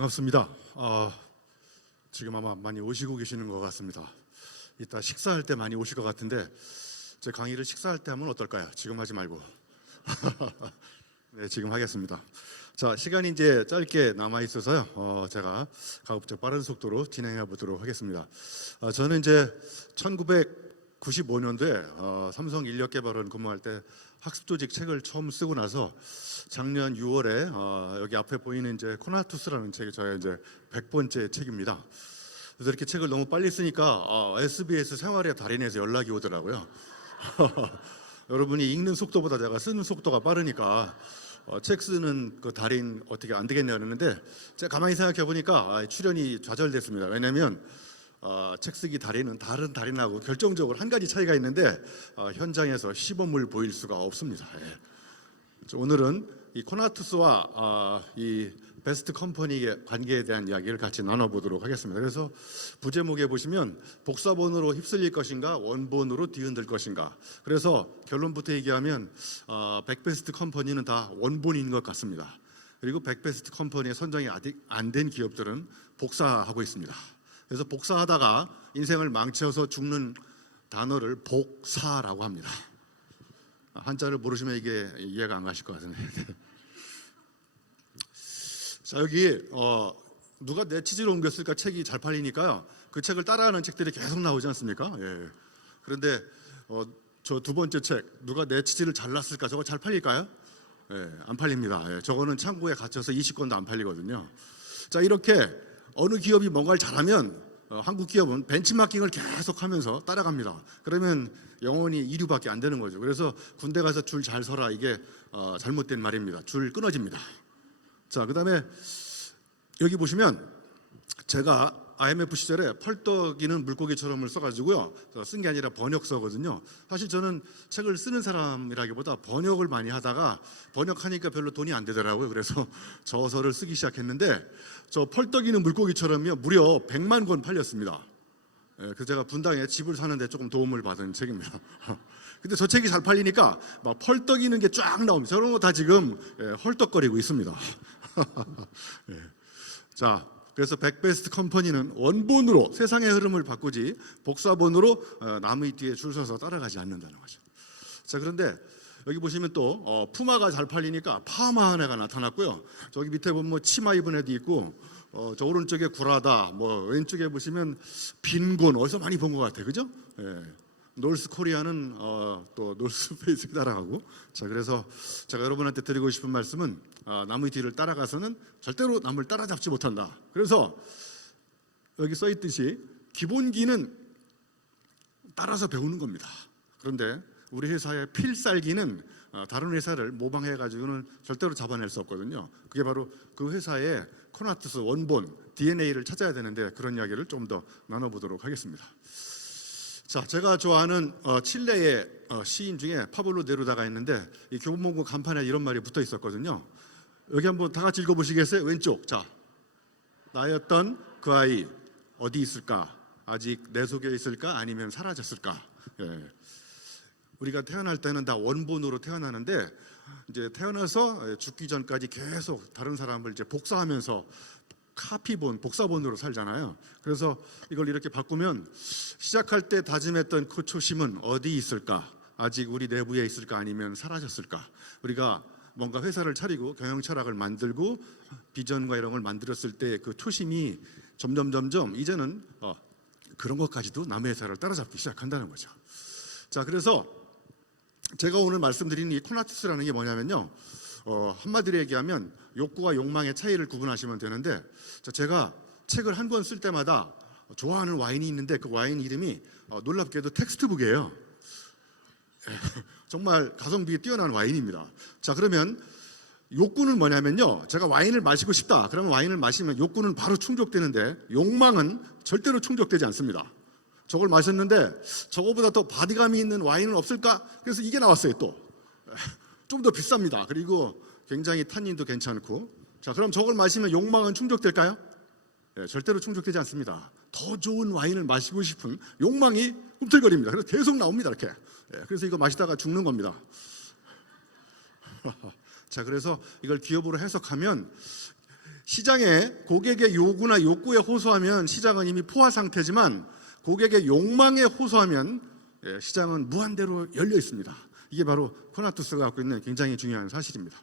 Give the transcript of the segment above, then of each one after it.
반갑습니다. 지금 아마 많이 오시고 계시는 것 같습니다. 이따 식사할 때 많이 오실 것 같은데 제 강의를 식사할 때 하면 어떨까요? 지금 하지 말고. 네, 지금 하겠습니다. 자, 시간이 이제 짧게 남아 있어서요. 제가 가급적 빠른 속도로 진행해 보도록 하겠습니다. 저는 이제 1995년도에 삼성 인력개발원 근무할 때 학습조직 책을 처음 쓰고 나서 작년 6월에 여기 앞에 보이는 이제 코나투스라는 책이 저의 이제 100번째 책입니다. 그래서 이렇게 책을 너무 빨리 쓰니까 SBS 생활의 달인에서 연락이 오더라고요. 여러분이 읽는 속도보다 제가 쓰는 속도가 빠르니까 책 쓰는 그 달인 어떻게 안 되겠냐 그러는데 제가 가만히 생각해 보니까 출연이 좌절됐습니다. 왜냐하면 책 쓰기 달인은 다른 달인하고 결정적으로 한 가지 차이가 있는데 현장에서 시범을 보일 수가 없습니다. 오늘은 이 코나투스와 이 베스트 컴퍼니의 관계에 대한 이야기를 같이 나눠보도록 하겠습니다. 그래서 부제목에 보시면 복사본으로 휩쓸릴 것인가 원본으로 뒤흔들 것인가. 그래서 결론부터 얘기하면 100베스트 컴퍼니는 다 원본인 것 같습니다. 그리고 100베스트 컴퍼니에 선정이 아직 안 된 기업들은 복사하고 있습니다. 그래서 복사하다가 인생을 망쳐서 죽는 단어를 복사라고 합니다. 한자를 모르시면 이게 이해가 안 가실 것 같은데. 자, 여기 누가 내 취지로 옮겼을까 책이 잘 팔리니까요. 그 책을 따라하는 책들이 계속 나오지 않습니까? 예. 그런데 저 두 번째 책 누가 내 취지를 잘랐을까 저거 잘 팔릴까요? 예, 안 팔립니다. 예, 저거는 창고에 갇혀서 20권도 안 팔리거든요. 자, 이렇게 어느 기업이 뭔가를 잘하면 한국 기업은 벤치마킹을 계속하면서 따라갑니다. 그러면 영원히 이류밖에 안 되는 거죠. 그래서 군대 가서 줄 잘 서라 이게 잘못된 말입니다. 줄 끊어집니다. 자, 그다음에 여기 보시면 제가 IMF 시절에 펄떡이는 물고기처럼을 써가지고요 쓴 게 아니라 번역서거든요. 사실 저는 책을 쓰는 사람이라기보다 번역을 많이 하다가 번역하니까 별로 돈이 안 되더라고요. 그래서 저서를 쓰기 시작했는데 저 펄떡이는 물고기처럼요 무려 100만 권 팔렸습니다. 그래서 제가 분당에 집을 사는데 조금 도움을 받은 책입니다. 근데 저 책이 잘 팔리니까 막 펄떡이는 게 쫙 나옵니다. 저런 거 다 지금 헐떡거리고 있습니다. 자, 그래서 100베스트 컴퍼니는 원본으로 세상의 흐름을 바꾸지 복사본으로 남의 뒤에 줄 서서 따라가지 않는다는 거죠. 자, 그런데 여기 보시면 또 푸마가 잘 팔리니까 파마 한 애가 나타났고요. 저기 밑에 보면 뭐 치마 입은 애도 있고 저 오른쪽에 구라다 뭐 왼쪽에 보시면 빈곤 어디서 많이 본 것 같아요. 그죠? 예. 놀스 코리아는 또 놀스 페이스 따라가고. 자, 그래서 제가 여러분한테 드리고 싶은 말씀은 남의 뒤를 따라가서는 절대로 남을 따라잡지 못한다. 그래서 여기 써 있듯이 기본기는 따라서 배우는 겁니다. 그런데 우리 회사의 필살기는 다른 회사를 모방해 가지고는 절대로 잡아낼 수 없거든요. 그게 바로 그 회사의 코나투스 원본 DNA를 찾아야 되는데 그런 이야기를 좀 더 나눠보도록 하겠습니다. 자, 제가 좋아하는 칠레의 시인 중에 파블로 네루다가 있는데 이 교보문고 간판에 이런 말이 붙어 있었거든요. 여기 한번 다 같이 읽어보시겠어요? 왼쪽. 자, 나였던 그 아이 어디 있을까? 아직 내 속에 있을까? 아니면 사라졌을까? 예. 우리가 태어날 때는 다 원본으로 태어나는데 이제 태어나서 죽기 전까지 계속 다른 사람을 이제 복사하면서 카피본, 복사본으로 살잖아요. 그래서 이걸 이렇게 바꾸면 시작할 때 다짐했던 그 초심은 어디 있을까? 아직 우리 내부에 있을까? 아니면 사라졌을까? 우리가 뭔가 회사를 차리고 경영 철학을 만들고 비전과 이런 걸 만들었을 때 그 초심이 점점 이제는 그런 것까지도 남의 회사를 따라잡기 시작한다는 거죠. 자, 그래서 제가 오늘 말씀드리는 이 코나투스라는 게 뭐냐면요. 한마디로 얘기하면 욕구와 욕망의 차이를 구분하시면 되는데 제가 책을 한 권 쓸 때마다 좋아하는 와인이 있는데 그 와인 이름이 놀랍게도 텍스트북이에요. 정말 가성비 뛰어난 와인입니다. 자, 그러면 욕구는 뭐냐면요. 제가 와인을 마시고 싶다. 그러면 와인을 마시면 욕구는 바로 충족되는데 욕망은 절대로 충족되지 않습니다. 저걸 마셨는데 저거보다 더 바디감이 있는 와인은 없을까? 그래서 이게 나왔어요. 또 좀 더 비쌉니다. 그리고 굉장히 탄닌도 괜찮고. 자, 그럼 저걸 마시면 욕망은 충족될까요? 네, 절대로 충족되지 않습니다. 더 좋은 와인을 마시고 싶은 욕망이 꿈틀거립니다. 그래서 계속 나옵니다. 이렇게. 네, 그래서 이거 마시다가 죽는 겁니다. 자, 그래서 이걸 기업으로 해석하면 시장에 고객의 요구나 욕구에 호소하면 시장은 이미 포화 상태지만 고객의 욕망에 호소하면 시장은 무한대로 열려 있습니다. 이게 바로 코나투스가 갖고 있는 굉장히 중요한 사실입니다.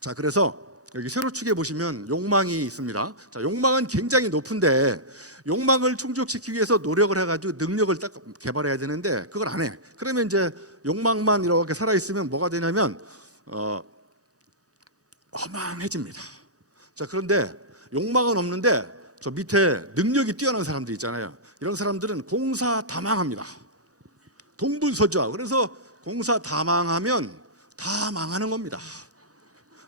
자, 그래서 여기 세로축에 보시면 욕망이 있습니다. 자, 욕망은 굉장히 높은데 욕망을 충족시키기 위해서 노력을 해가지고 능력을 딱 개발해야 되는데 그걸 안 해. 그러면 이제 욕망만 이렇게 살아있으면 뭐가 되냐면 허망해집니다. 자, 그런데 욕망은 없는데 저 밑에 능력이 뛰어난 사람들 있잖아요. 이런 사람들은 공사다망합니다. 동분서주하. 그래서 공사다망하면 다 망하는 겁니다.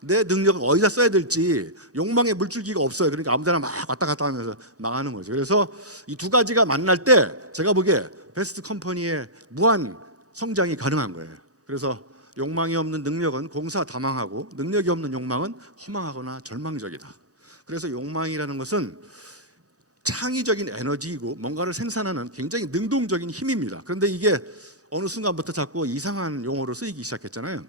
내 능력을 어디다 써야 될지 욕망의 물줄기가 없어요. 그러니까 아무데나 막 왔다 갔다 하면서 망하는 거죠. 그래서 이 두 가지가 만날 때 제가 보기에 베스트 컴퍼니의 무한 성장이 가능한 거예요. 그래서 욕망이 없는 능력은 공사다망하고 능력이 없는 욕망은 허망하거나 절망적이다. 그래서 욕망이라는 것은 창의적인 에너지이고 뭔가를 생산하는 굉장히 능동적인 힘입니다. 그런데 이게 어느 순간부터 자꾸 이상한 용어로 쓰이기 시작했잖아요.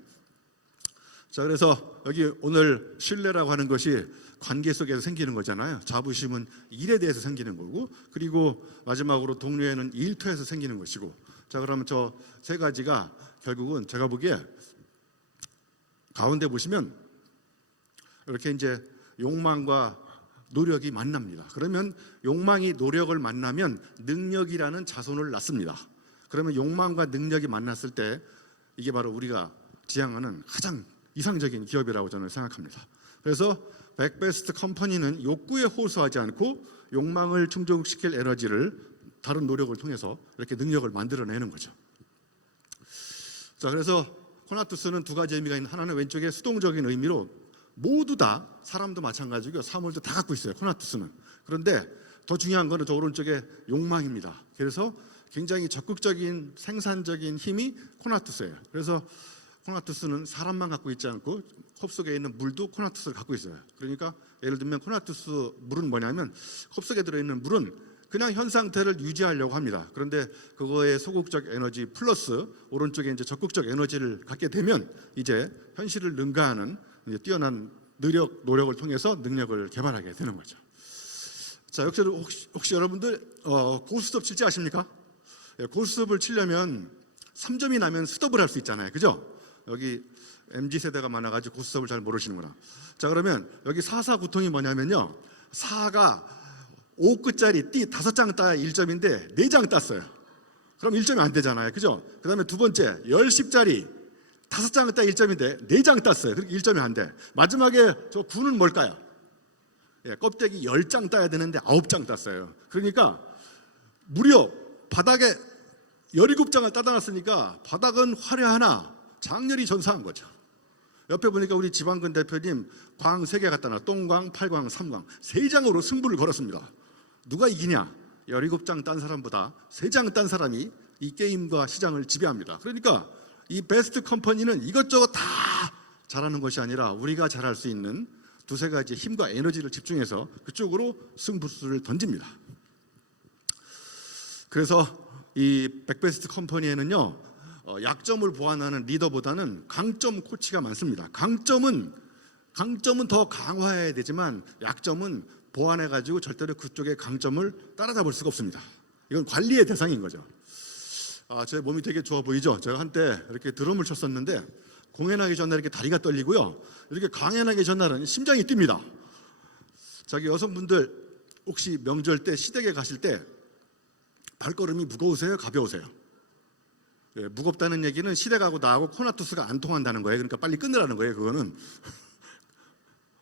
자, 그래서 여기 오늘 신뢰라고 하는 것이 관계 속에서 생기는 거잖아요. 자부심은 일에 대해서 생기는 거고, 그리고 마지막으로 동료에는 일터에서 생기는 것이고. 자, 그러면 저 세 가지가 결국은 제가 보기에 가운데 보시면 이렇게 이제 욕망과 노력이 만납니다. 그러면 욕망이 노력을 만나면 능력이라는 자손을 낳습니다. 그러면 욕망과 능력이 만났을 때 이게 바로 우리가 지향하는 가장 이상적인 기업이라고 저는 생각합니다. 그래서 백베스트 컴퍼니는 욕구에 호소하지 않고 욕망을 충족시킬 에너지를 다른 노력을 통해서 이렇게 능력을 만들어내는 거죠. 자, 그래서 코나투스는 두 가지 의미가 있는, 하나는 왼쪽에 수동적인 의미로 모두 다 사람도 마찬가지고 사물도 다 갖고 있어요. 코나투스는. 그런데 더 중요한 거는 저 오른쪽에 욕망입니다. 그래서 굉장히 적극적인 생산적인 힘이 코나투스예요. 그래서 코나투스는 사람만 갖고 있지 않고 컵 속에 있는 물도 코나투스를 갖고 있어요. 그러니까 예를 들면 코나투스 물은 뭐냐면 컵 속에 들어있는 물은 그냥 현 상태를 유지하려고 합니다. 그런데 그거의 소극적 에너지 플러스 오른쪽에 이제 적극적 에너지를 갖게 되면 이제 현실을 능가하는 이제 뛰어난 노력을 통해서 능력을 개발하게 되는 거죠. 자, 혹시 여러분들 고스톱 칠지 아십니까? 고스톱을 치려면 3점이 나면 스톱을 할 수 있잖아요. 그죠? 여기 MZ세대가 많아가지고 고스톱을 잘 모르시는구나. 자, 그러면 여기 449통이 뭐냐면요, 4가 5끝짜리 띠 5장 따야 1점인데 4장 땄어요. 그럼 1점이 안 되잖아요. 그죠? 그 다음에 두 번째 10짜리 5장을 따야 1점인데 4장 땄어요. 그러니까 1점이 안 돼. 마지막에 저 9는 뭘까요? 껍데기 10장 따야 되는데 9장 땄어요. 그러니까 무려 바닥에 17장을 따다 놨으니까 바닥은 화려하나 장렬히 전사한 거죠. 옆에 보니까 우리 지방근 대표님 광 3개 갖다 놔. 똥광, 팔광, 삼광 3장으로 승부를 걸었습니다. 누가 이기냐? 17장 딴 사람보다 3장 딴 사람이 이 게임과 시장을 지배합니다. 그러니까 이 베스트 컴퍼니는 이것저것 다 잘하는 것이 아니라 우리가 잘할 수 있는 두세 가지 힘과 에너지를 집중해서 그쪽으로 승부수를 던집니다. 그래서 이 백베스트 컴퍼니에는요, 약점을 보완하는 리더보다는 강점 코치가 많습니다. 강점은 더 강화해야 되지만 약점은 보완해가지고 절대로 그쪽의 강점을 따라잡을 수가 없습니다. 이건 관리의 대상인 거죠. 제 몸이 되게 좋아 보이죠? 제가 한때 이렇게 드럼을 쳤었는데 공연하기 전날 이렇게 다리가 떨리고요, 이렇게 강연하기 전날은 심장이 뜁니다. 자기 여성분들 혹시 명절 때 시댁에 가실 때 발걸음이 무거우세요? 가벼우세요? 무겁다는 얘기는 시댁하고 나하고 코나투스가 안 통한다는 거예요. 그러니까 빨리 끊으라는 거예요. 그거는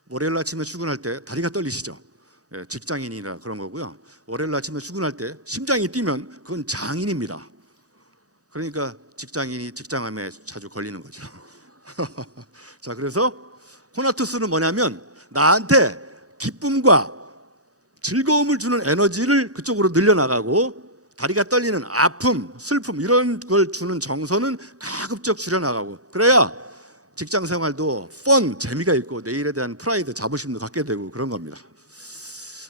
월요일 아침에 출근할 때 다리가 떨리시죠? 직장인이라 그런 거고요. 월요일 아침에 출근할 때 심장이 뛰면 그건 장인입니다. 그러니까 직장인이 직장암에 자주 걸리는 거죠. 자, 그래서 코나투스는 뭐냐면 나한테 기쁨과 즐거움을 주는 에너지를 그쪽으로 늘려나가고 다리가 떨리는 아픔, 슬픔 이런 걸 주는 정서는 가급적 줄여나가고, 그래야 직장 생활도 재미가 있고 내일에 대한 프라이드, 자부심도 갖게 되고 그런 겁니다.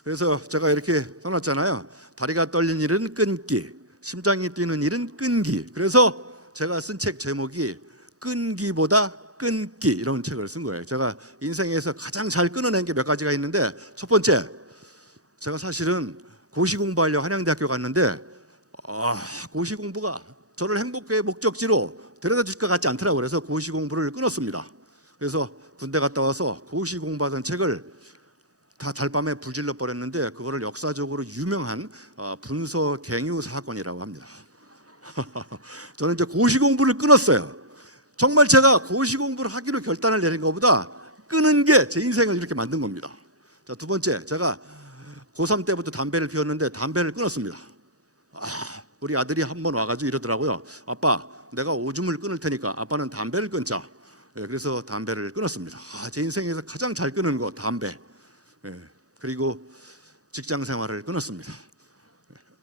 그래서 제가 이렇게 써놨잖아요. 다리가 떨리는 일은 끊기, 심장이 뛰는 일은 끈기. 그래서 제가 쓴 책 제목이 끈기보다 끊기 이런 책을 쓴 거예요. 제가 인생에서 가장 잘 끊어낸 게 몇 가지가 있는데, 첫 번째, 제가 사실은 고시 공부하려고 한양대학교 갔는데 고시 공부가 저를 행복의 목적지로 데려다 줄 것 같지 않더라고요. 그래서 고시 공부를 끊었습니다. 그래서 군대 갔다 와서 고시 공부하던 책을 다 달밤에 불질러 버렸는데, 그거를 역사적으로 유명한 분서갱유 사건이라고 합니다. 저는 이제 고시 공부를 끊었어요. 정말 제가 고시 공부를 하기로 결단을 내린 것보다 끊은 게 제 인생을 이렇게 만든 겁니다. 자, 두 번째, 제가 고3 때부터 담배를 피웠는데 담배를 끊었습니다. 우리 아들이 한번 와가지고 이러더라고요. 아빠, 내가 오줌을 끊을 테니까 아빠는 담배를 끊자. 그래서 담배를 끊었습니다. 제 인생에서 가장 잘 끊은 거 담배. 그리고 직장 생활을 끊었습니다.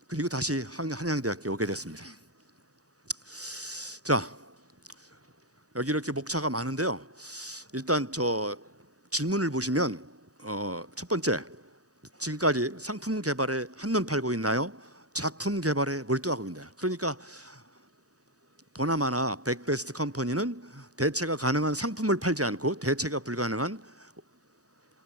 그리고 다시 한양대학교에 오게 됐습니다. 자, 여기 이렇게 목차가 많은데요. 일단 저 질문을 보시면 첫 번째, 지금까지 상품 개발에 한눈 팔고 있나요? 작품 개발에 몰두하고 있나요? 그러니까 보나마나 백베스트 컴퍼니는 대체가 가능한 상품을 팔지 않고 대체가 불가능한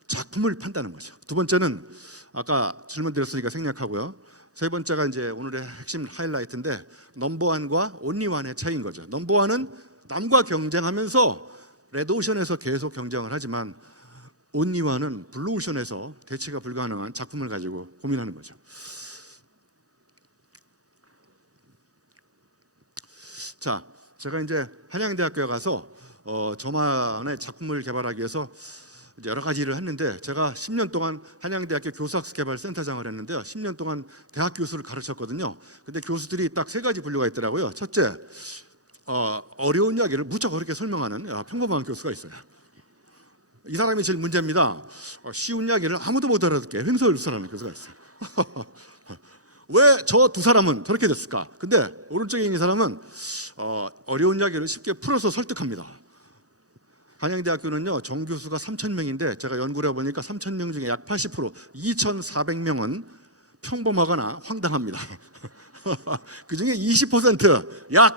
작품을 판다는 거죠. 두 번째는 아까 질문 드렸으니까 생략하고요. 세 번째가 이제 오늘의 핵심 하이라이트인데, 넘버원과 온리원의 차이인 거죠. 넘버원은 남과 경쟁하면서 레드오션에서 계속 경쟁을 하지만, 온리원은 블루오션에서 대체가 불가능한 작품을 가지고 고민하는 거죠. 자, 제가 이제 한양대학교에 가서 저만의 작품을 개발하기 위해서 이제 여러 가지 일을 했는데, 제가 10년 동안 한양대학교 교수학습개발센터장을 했는데요. 10년 동안 대학 교수를 가르쳤거든요. 근데 교수들이 딱 세 가지 분류가 있더라고요. 첫째, 어려운 이야기를 무척 어렵게 설명하는 평범한 교수가 있어요. 이 사람이 제일 문제입니다. 쉬운 이야기를 아무도 못 알아듣게 횡설수설하는 교수가 있어요. 왜 저 두 사람은 저렇게 됐을까? 근데 오른쪽에 있는 사람은 어려운 이야기를 쉽게 풀어서 설득합니다. 한양대학교는요, 정교수가 3,000명인데 제가 연구를 해보니까 3,000명 중에 약 80%, 2,400명은 평범하거나 황당합니다. 그 중에 20%, 약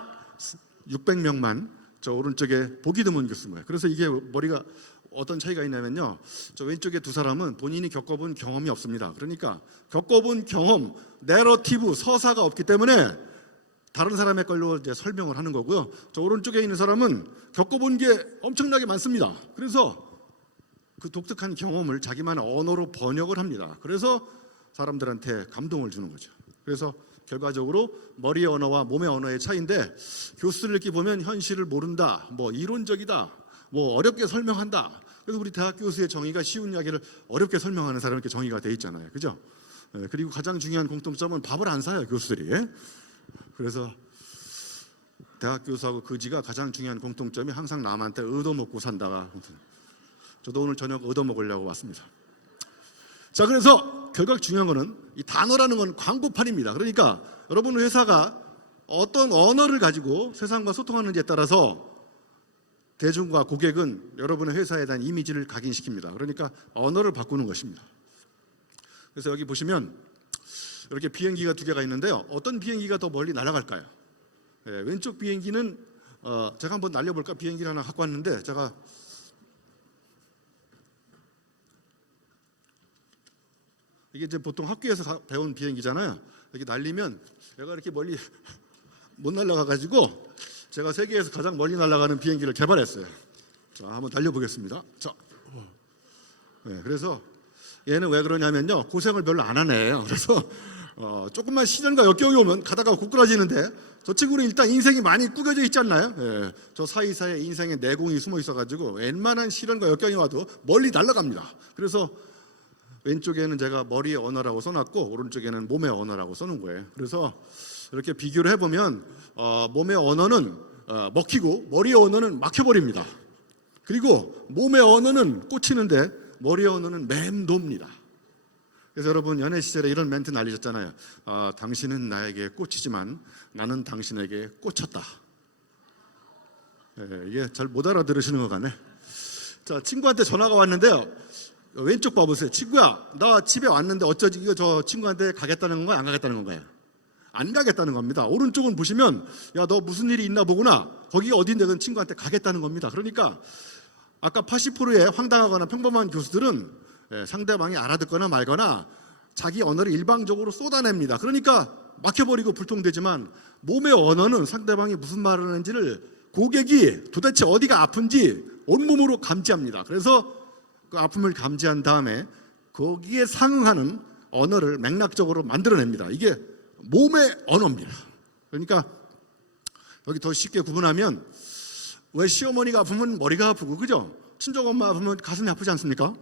600명만 저 오른쪽에 보기 드문 교수인 거예요. 그래서 이게 머리가 어떤 차이가 있냐면요, 저 왼쪽에 두 사람은 본인이 겪어본 경험이 없습니다. 그러니까 겪어본 경험, 내러티브, 서사가 없기 때문에 다른 사람의 걸로 이제 설명을 하는 거고요. 저 오른쪽에 있는 사람은 겪어본 게 엄청나게 많습니다. 그래서 그 독특한 경험을 자기만의 언어로 번역을 합니다. 그래서 사람들한테 감동을 주는 거죠. 그래서 결과적으로 머리의 언어와 몸의 언어의 차이인데, 교수들 이렇게 보면 현실을 모른다, 뭐 이론적이다, 뭐 어렵게 설명한다. 그래서 우리 대학 교수의 정의가 쉬운 이야기를 어렵게 설명하는 사람 이렇게 정의가 돼 있잖아요, 그죠? 그리고 가장 중요한 공통점은 밥을 안 사요, 교수들이. 그래서 대학 교수하고 그지가 가장 중요한 공통점이 항상 남한테 얻어먹고 산다가. 저도 오늘 저녁 얻어먹으려고 왔습니다. 자, 그래서 결국 중요한 거는 이 단어라는 건 광고판입니다. 그러니까 여러분 회사가 어떤 언어를 가지고 세상과 소통하는지에 따라서 대중과 고객은 여러분의 회사에 대한 이미지를 각인시킵니다. 그러니까 언어를 바꾸는 것입니다. 그래서 여기 보시면 이렇게 비행기가 두 개가 있는데요. 어떤 비행기가 더 멀리 날아갈까요? 왼쪽 비행기는 제가 한번 날려볼까? 비행기를 하나 갖고 왔는데, 제가 이게 이제 보통 학교에서 배운 비행기잖아요. 이렇게 날리면 얘가 이렇게 멀리 못 날아가가지고 제가 세계에서 가장 멀리 날아가는 비행기를 개발했어요. 자, 한번 달려보겠습니다. 자, 그래서 얘는 왜 그러냐면요, 고생을 별로 안 하네요. 그래서 조금만 시련과 역경이 오면 가다가 고꾸라지는데, 저 친구는 일단 인생이 많이 꾸겨져 있지 않나요? 저 사이사이에 인생의 내공이 숨어 있어가지고 웬만한 시련과 역경이 와도 멀리 날아갑니다. 그래서 왼쪽에는 제가 머리의 언어라고 써놨고 오른쪽에는 몸의 언어라고 써놓은 거예요. 그래서 이렇게 비교를 해보면 몸의 언어는 먹히고 머리의 언어는 막혀버립니다. 그리고 몸의 언어는 꽂히는데 머리의 언어는 맴돕니다. 그래서 여러분 연애 시절에 이런 멘트 날리셨잖아요. 당신은 나에게 꽂히지만 나는 당신에게 꽂혔다. 이게 잘 못 알아들으시는 것 같네. 자, 친구한테 전화가 왔는데요. 왼쪽 봐보세요. 친구야, 나 집에 왔는데 어쩌지? 이거 저 친구한테 가겠다는 건가요? 안 가겠다는 건가요? 안 가겠다는 겁니다. 오른쪽은 보시면 야, 너 무슨 일이 있나 보구나. 거기가 어딘데든 친구한테 가겠다는 겁니다. 그러니까 아까 80%의 황당하거나 평범한 교수들은 상대방이 알아듣거나 말거나 자기 언어를 일방적으로 쏟아냅니다. 그러니까 막혀버리고 불통되지만 몸의 언어는 상대방이 무슨 말을 하는지를 고객이 도대체 어디가 아픈지 온몸으로 감지합니다. 그래서 그 아픔을 감지한 다음에 거기에 상응하는 언어를 맥락적으로 만들어냅니다. 이게 몸의 언어입니다. 그러니까 여기 더 쉽게 구분하면 왜 시어머니가 아프면 머리가 아프고 그죠? 친정엄마 아프면 가슴이 아프지 않습니까?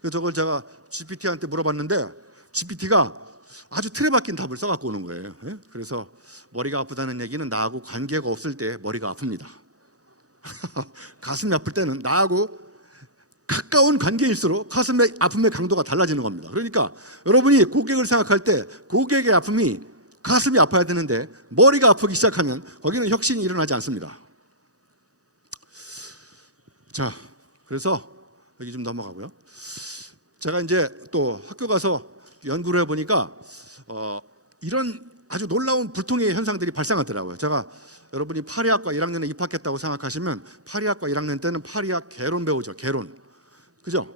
그래서 저걸 제가 GPT한테 물어봤는데 GPT가 아주 틀에 박힌 답을 써갖고 오는 거예요. 그래서 머리가 아프다는 얘기는 나하고 관계가 없을 때 머리가 아픕니다. 가슴이 아플 때는 나하고 가까운 관계일수록 가슴의 아픔의 강도가 달라지는 겁니다. 그러니까 여러분이 고객을 생각할 때 고객의 아픔이 가슴이 아파야 되는데 머리가 아프기 시작하면 거기는 혁신이 일어나지 않습니다. 자, 그래서 여기 좀 넘어가고요. 제가 이제 또 학교 가서 연구를 해보니까 이런 아주 놀라운 불통의 현상들이 발생하더라고요. 제가 여러분이 파리학과 1학년에 입학했다고 생각하시면 파리학과 1학년 때는 파리학 개론 배우죠. 개론. 그죠?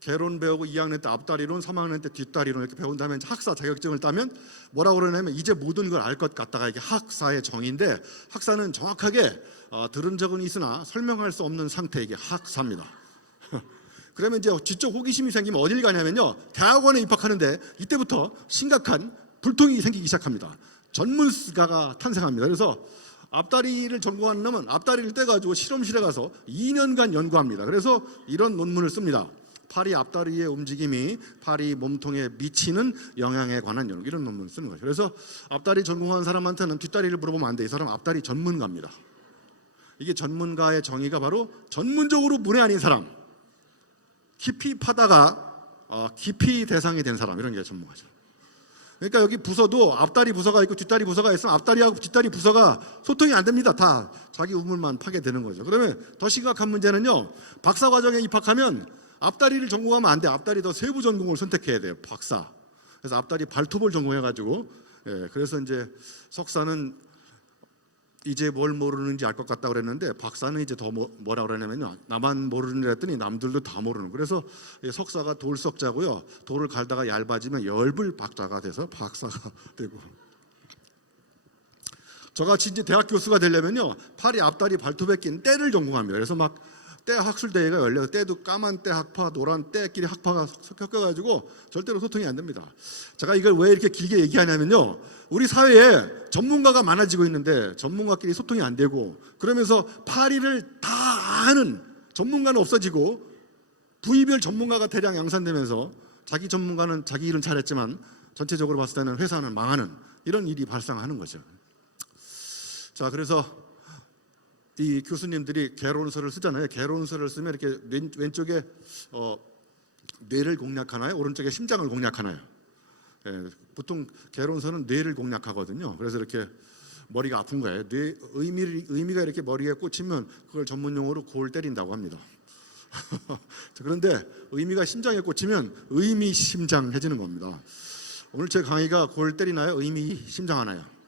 개론 배우고 2학년 때 앞다리론, 3학년 때 뒷다리론 이렇게 배운 다음에 학사 자격증을 따면 뭐라고 그러냐면 이제 모든 걸 알 것 같다가 이게 학사의 정의인데 학사는 정확하게 들은 적은 있으나 설명할 수 없는 상태 이게 학사입니다. 그러면 이제 지적 호기심이 생기면 어딜 가냐면요. 대학원에 입학하는데 이때부터 심각한 불통이 생기기 시작합니다. 전문가가 탄생합니다. 그래서 앞다리를 전공하는 놈은 앞다리를 떼가지고 실험실에 가서 2년간 연구합니다. 그래서 이런 논문을 씁니다. 파리 앞다리의 움직임이 파리 몸통에 미치는 영향에 관한 연구 이런 논문을 쓰는 거죠. 그래서 앞다리 전공한 사람한테는 뒷다리를 물어보면 안 돼. 이 사람 앞다리 전문가입니다. 이게 전문가의 정의가 바로 전문적으로 문외 아닌 사람, 깊이 파다가 깊이 대상이 된 사람 이런 게 전문가죠. 그러니까 여기 부서도 앞다리 부서가 있고 뒷다리 부서가 있으면 앞다리하고 뒷다리 부서가 소통이 안 됩니다. 다 자기 우물만 파게 되는 거죠. 그러면 더 심각한 문제는요. 박사 과정에 입학하면 앞다리를 전공하면 안 돼. 앞다리 더 세부 전공을 선택해야 돼요. 박사. 그래서 앞다리 발톱을 전공해가지고 그래서 이제 석사는 이제 뭘 모르는지 알 것 같다 그랬는데 박사는 이제 더 뭐라 그러냐면요. 나만 모르는 일 했더니 남들도 다 모르는. 그래서 석사가 돌석자고요. 돌을 갈다가 얇아지면 열불 박사가 돼서 박사가 되고. 저같이 이제 대학 교수가 되려면요. 팔이 앞다리 발톱에 낀 때를 전공합니다. 그래서 막 때 학술 대회가 열려서 때도 까만 때 학파, 노란 때끼리 학파가 섞여가지고 절대로 소통이 안 됩니다. 제가 이걸 왜 이렇게 길게 얘기하냐면요. 우리 사회에 전문가가 많아지고 있는데 전문가끼리 소통이 안 되고 그러면서 파리를 다 아는 전문가는 없어지고 부위별 전문가가 대량 양산되면서 자기 전문가는 자기 일은 잘했지만 전체적으로 봤을 때는 회사는 망하는 이런 일이 발생하는 거죠. 자, 그래서 이 교수님들이 개론서를 쓰잖아요. 개론서를 쓰면 이렇게 왼쪽에 뇌를 공략하나요? 오른쪽에 심장을 공략하나요? 보통 개론서는 뇌를 공략하거든요. 그래서 이렇게 머리가 아픈 거예요. 의미가 이렇게 머리에 꽂히면 그걸 전문 용어로 골 때린다고 합니다. 그런데 의미가 심장에 꽂히면 의미심장해지는 겁니다. 오늘 제 강의가 골 때리나요? 의미심장하나요?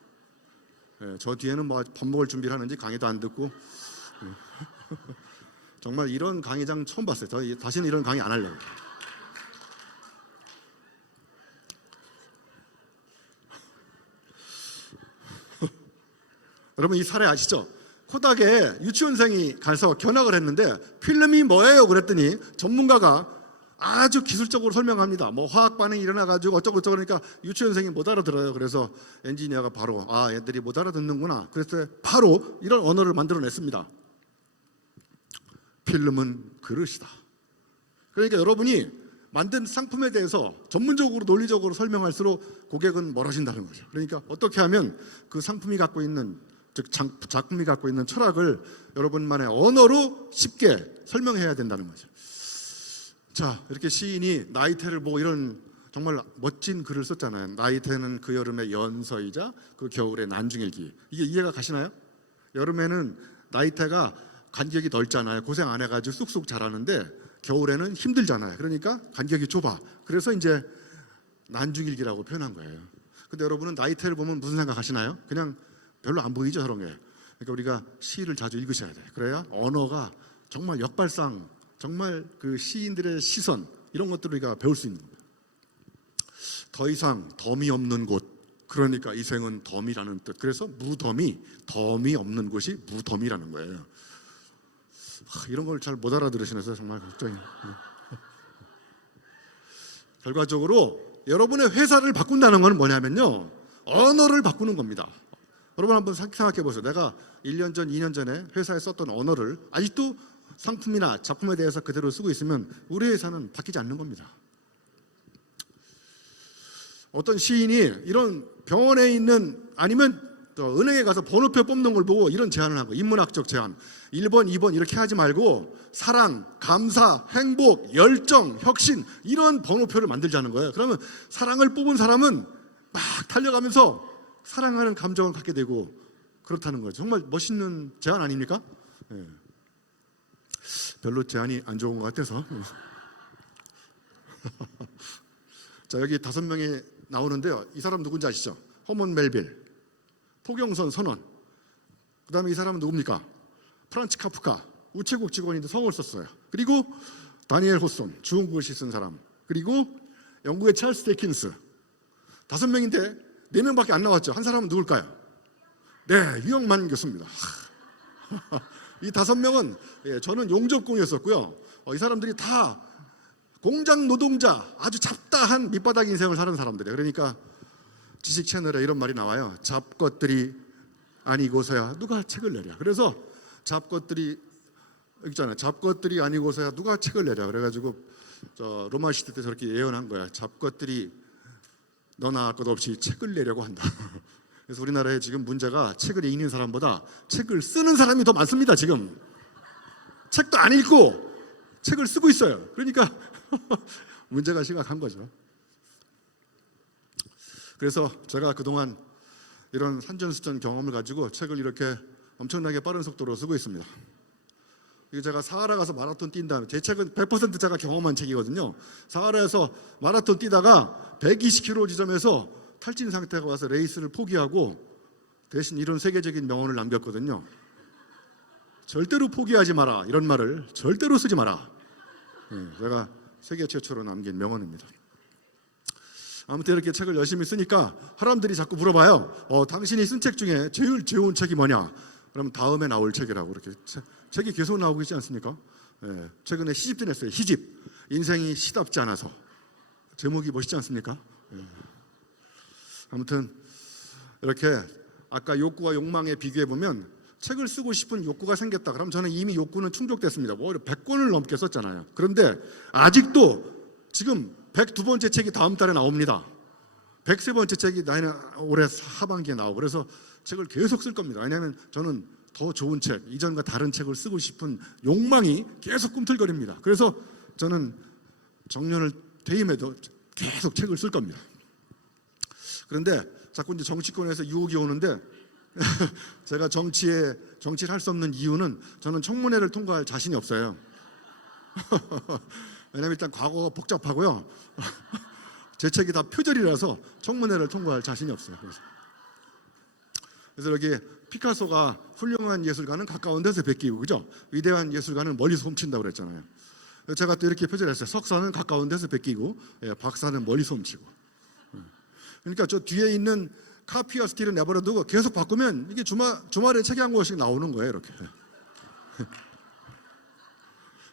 저 뒤에는 뭐 밥 먹을 준비를 하는지 강의도 안 듣고 정말 이런 강의장 처음 봤어요. 다시는 이런 강의 안 하려고. 여러분 이 사례 아시죠? 코닥에 유치원생이 가서 견학을 했는데 필름이 뭐예요? 그랬더니 전문가가 아주 기술적으로 설명합니다. 뭐 화학 반응이 일어나가지고 어쩌고 그러니까 유치원생이 못 알아들어요. 그래서 엔지니어가 바로 애들이 못 알아듣는구나. 그래서 바로 이런 언어를 만들어냈습니다. 필름은 그릇이다. 그러니까 여러분이 만든 상품에 대해서 전문적으로 논리적으로 설명할수록 고객은 멀어진다는 거죠. 그러니까 어떻게 하면 그 상품이 갖고 있는 즉 작품이 갖고 있는 철학을 여러분만의 언어로 쉽게 설명해야 된다는 거죠. 자, 이렇게 시인이 나이테를 보고 이런 정말 멋진 글을 썼잖아요. 나이테는 그 여름의 연서이자 그 겨울의 난중일기. 이게 이해가 가시나요? 여름에는 나이테가 간격이 넓잖아요. 고생 안 해가지고 쑥쑥 자라는데 겨울에는 힘들잖아요. 그러니까 간격이 좁아. 그래서 이제 난중일기라고 표현한 거예요. 근데 여러분은 나이테를 보면 무슨 생각하시나요? 그냥 별로 안 보이죠, 저런 게. 그러니까 우리가 시를 자주 읽으셔야 돼. 그래야 언어가 정말 역발상, 정말 그 시인들의 시선 이런 것들을 우리가 배울 수 있는 겁니다. 더 이상 덤이 없는 곳, 그러니까 이 생은 덤이라는 뜻. 그래서 무덤이, 덤이 없는 곳이 무덤이라는 거예요. 이런 걸 잘 못 알아들으시면서 정말 걱정이. 결과적으로 여러분의 회사를 바꾼다는 건 뭐냐면요, 언어를 바꾸는 겁니다. 여러분 한번 생각해 보세요. 내가 1년 전, 2년 전에 회사에 썼던 언어를 아직도 상품이나 작품에 대해서 그대로 쓰고 있으면 우리 회사는 바뀌지 않는 겁니다. 어떤 시인이 이런 병원에 있는, 아니면 은행에 가서 번호표 뽑는 걸 보고 이런 제안을 한 거예요. 인문학적 제안. 1번, 2번 이렇게 하지 말고 사랑, 감사, 행복, 열정, 혁신 이런 번호표를 만들자는 거예요. 그러면 사랑을 뽑은 사람은 막 달려가면서 사랑하는 감정을 갖게 되고 그렇다는 거죠. 정말 멋있는 제안 아닙니까? 네. 별로 제안이 안 좋은 것 같아서. 자, 여기 5명이 나오는데요. 이 사람 누군지 아시죠? 허먼 멜빌, 포경선 선원. 그 다음에 이 사람은 누굽니까? 프란츠 카프카, 우체국 직원인데 성을 썼어요. 그리고 다니엘 호손, 중국을 쓴 사람. 그리고 영국의 찰스 데킨스. 5명인데 4명밖에 안 나왔죠. 한 사람은 누굴까요? 네, 유영만 교수입니다. 이 5명은 저는 용접공이었었고요. 이 사람들이 다 공장 노동자, 아주 잡다한 밑바닥 인생을 사는 사람들이에요. 그러니까 지식 채널에 이런 말이 나와요. 잡것들이 아니고서야 누가 책을 내랴. 그래서 잡것들이 있잖아요. 잡것들이 아니고서야 누가 책을 내랴. 그래가지고 로마 시대 때 저렇게 예언한 거야. 잡것들이 너나 할 것 없이 책을 내려고 한다. 그래서 우리나라에 지금 문제가 책을 읽는 사람보다 책을 쓰는 사람이 더 많습니다. 지금 책도 안 읽고 책을 쓰고 있어요. 그러니까 문제가 심각한 거죠. 그래서 제가 그동안 이런 산전수전 경험을 가지고 책을 이렇게 엄청나게 빠른 속도로 쓰고 있습니다. 이게 제가 사하라 가서 마라톤 뛴 다음에, 제 책은 100% 제가 경험한 책이거든요. 사하라에서 마라톤 뛰다가 120km 지점에서 탈진 상태가 와서 레이스를 포기하고 대신 이런 세계적인 명언을 남겼거든요. 절대로 포기하지 마라. 이런 말을 절대로 쓰지 마라. 제가 세계 최초로 남긴 명언입니다. 아무튼 이렇게 책을 열심히 쓰니까 사람들이 자꾸 물어봐요. 당신이 쓴 책 중에 제일 좋은 책이 뭐냐? 그러면 다음에 나올 책이라고. 이렇게 책이 계속 나오고 있지 않습니까? 최근에 시집도 냈어요. 시집. 인생이 시답지 않아서. 제목이 멋있지 않습니까? 아무튼 이렇게 아까 욕구와 욕망에 비교해 보면 책을 쓰고 싶은 욕구가 생겼다. 그럼 저는 이미 욕구는 충족됐습니다. 오히려 100권을 넘게 썼잖아요. 그런데 아직도 지금 102번째 책이 다음 달에 나옵니다. 103번째 책이 올해 하반기에 나오고, 그래서 책을 계속 쓸 겁니다. 왜냐하면 저는 더 좋은 책, 이전과 다른 책을 쓰고 싶은 욕망이 계속 꿈틀거립니다. 그래서 저는 정년을 퇴임해도 계속 책을 쓸 겁니다. 그런데 자꾸 이제 정치권에서 유혹이 오는데 제가 정치를 할 수 없는 이유는 저는 청문회를 통과할 자신이 없어요. 왜냐하면 일단 과거가 복잡하고요. 제 책이 다 표절이라서 청문회를 통과할 자신이 없어요. 그래서 여기 피카소가 훌륭한 예술가는 가까운 데서 베끼고, 그죠? 위대한 예술가는 멀리서 훔친다고 그랬잖아요. 제가 또 이렇게 표절했어요. 석사는 가까운 데서 베끼고, 박사는 멀리서 훔치고. 그러니까 저 뒤에 있는 카피와 스틸을 내버려두고 계속 바꾸면 이게 주말에 책이 한 권씩 나오는 거예요. 이렇게.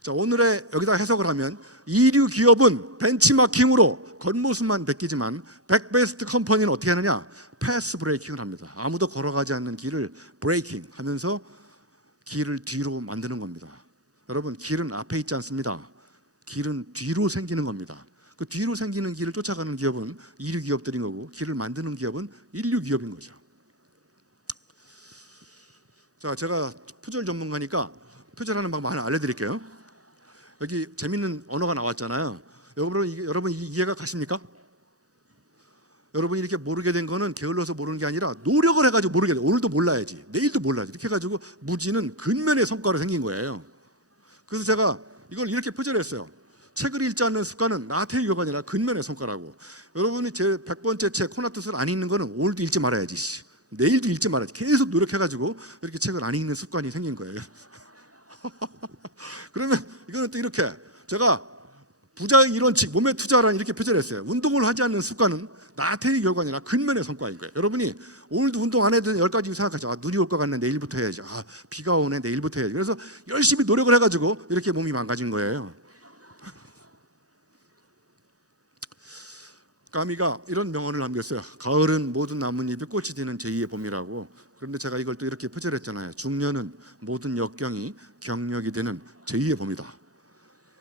자, 오늘의 여기다 해석을 하면 이류 기업은 벤치마킹으로 겉모습만 베끼지만 백베스트 컴퍼니는 어떻게 하느냐? 패스 브레이킹을 합니다. 아무도 걸어가지 않는 길을 브레이킹 하면서 길을 뒤로 만드는 겁니다. 여러분, 길은 앞에 있지 않습니다. 길은 뒤로 생기는 겁니다. 그 뒤로 생기는 길을 쫓아가는 기업은 이류 기업들인 거고, 길을 만드는 기업은 인류 기업인 거죠. 자, 제가 표절 전문가니까 표절하는 방법 하나 알려드릴게요. 여기 재밌는 언어가 나왔잖아요. 여러분 이해가 가십니까? 여러분이 이렇게 모르게 된 거는 게을러서 모르는 게 아니라 노력을 해가지고 모르게 돼. 오늘도 몰라야지, 내일도 몰라야지. 이렇게 해가지고 무지는 근면의 성과로 생긴 거예요. 그래서 제가 이걸 이렇게 표절했어요. 책을 읽지 않는 습관은 나태의 결과가 근면의 성과라고. 여러분이 제 100번째 책 코나투스를 안 읽는 거는 오늘도 읽지 말아야지, 내일도 읽지 말아야지. 계속 노력해가지고 이렇게 책을 안 읽는 습관이 생긴 거예요. 그러면 이거는 또 이렇게, 제가 부자의 이론칙 몸에 투자라는 이렇게 표절했어요. 운동을 하지 않는 습관은 나태의 결과가 아니라 근면의 성과인 거예요. 여러분이 오늘도 운동 안 해도 10가지 생각하죠. 눈이 올 것 같네, 내일부터 해야지. 비가 오네, 내일부터 해야지. 그래서 열심히 노력을 해가지고 이렇게 몸이 망가진 거예요. 까미가 이런 명언을 남겼어요. 가을은 모든 나뭇잎이 꽃이 되는 제2의 봄이라고. 그런데 제가 이걸 또 이렇게 표절했잖아요. 중년은 모든 역경이 경력이 되는 제2의 봄이다.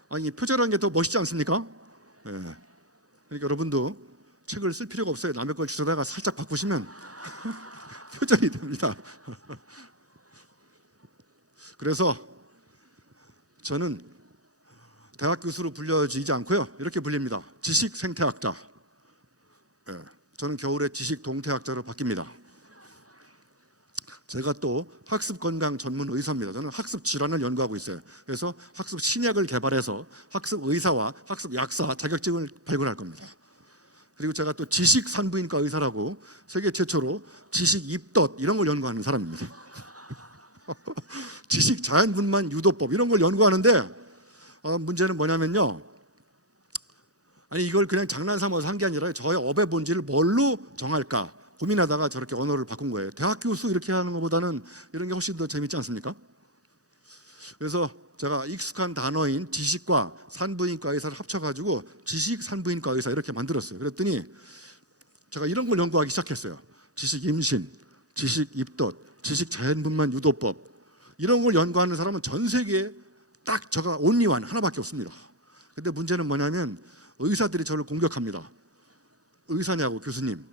아니, 표절한 게 더 멋있지 않습니까? 네. 그러니까 여러분도 책을 쓸 필요가 없어요. 남의 걸 주워다가 살짝 바꾸시면 표절이 됩니다. 그래서 저는 대학 교수로 불려지지 않고요, 이렇게 불립니다. 지식 생태학자. 네. 저는 겨울에 지식 동태학자로 바뀝니다. 제가 또 학습 건강 전문 의사입니다. 저는 학습 질환을 연구하고 있어요. 그래서 학습 신약을 개발해서 학습 의사와 학습 약사 자격증을 발굴할 겁니다. 그리고 제가 또 지식 산부인과 의사라고 세계 최초로 지식 입덧 이런 걸 연구하는 사람입니다. 지식 자연분만 유도법 이런 걸 연구하는데, 문제는 뭐냐면요, 아니 이걸 그냥 장난삼아서 한 게 아니라 저의 업의 본질을 뭘로 정할까 고민하다가 저렇게 언어를 바꾼 거예요. 대학 교수 이렇게 하는 것보다는 이런 게 훨씬 더 재밌지 않습니까? 그래서 제가 익숙한 단어인 지식과 산부인과 의사를 합쳐가지고 지식 산부인과 의사 이렇게 만들었어요. 그랬더니 제가 이런 걸 연구하기 시작했어요. 지식 임신, 지식 입덧, 지식 자연분만 유도법 이런 걸 연구하는 사람은 전 세계에 딱 제가 온리완 하나밖에 없습니다. 근데 문제는 뭐냐면 의사들이 저를 공격합니다. 의사냐고 교수님.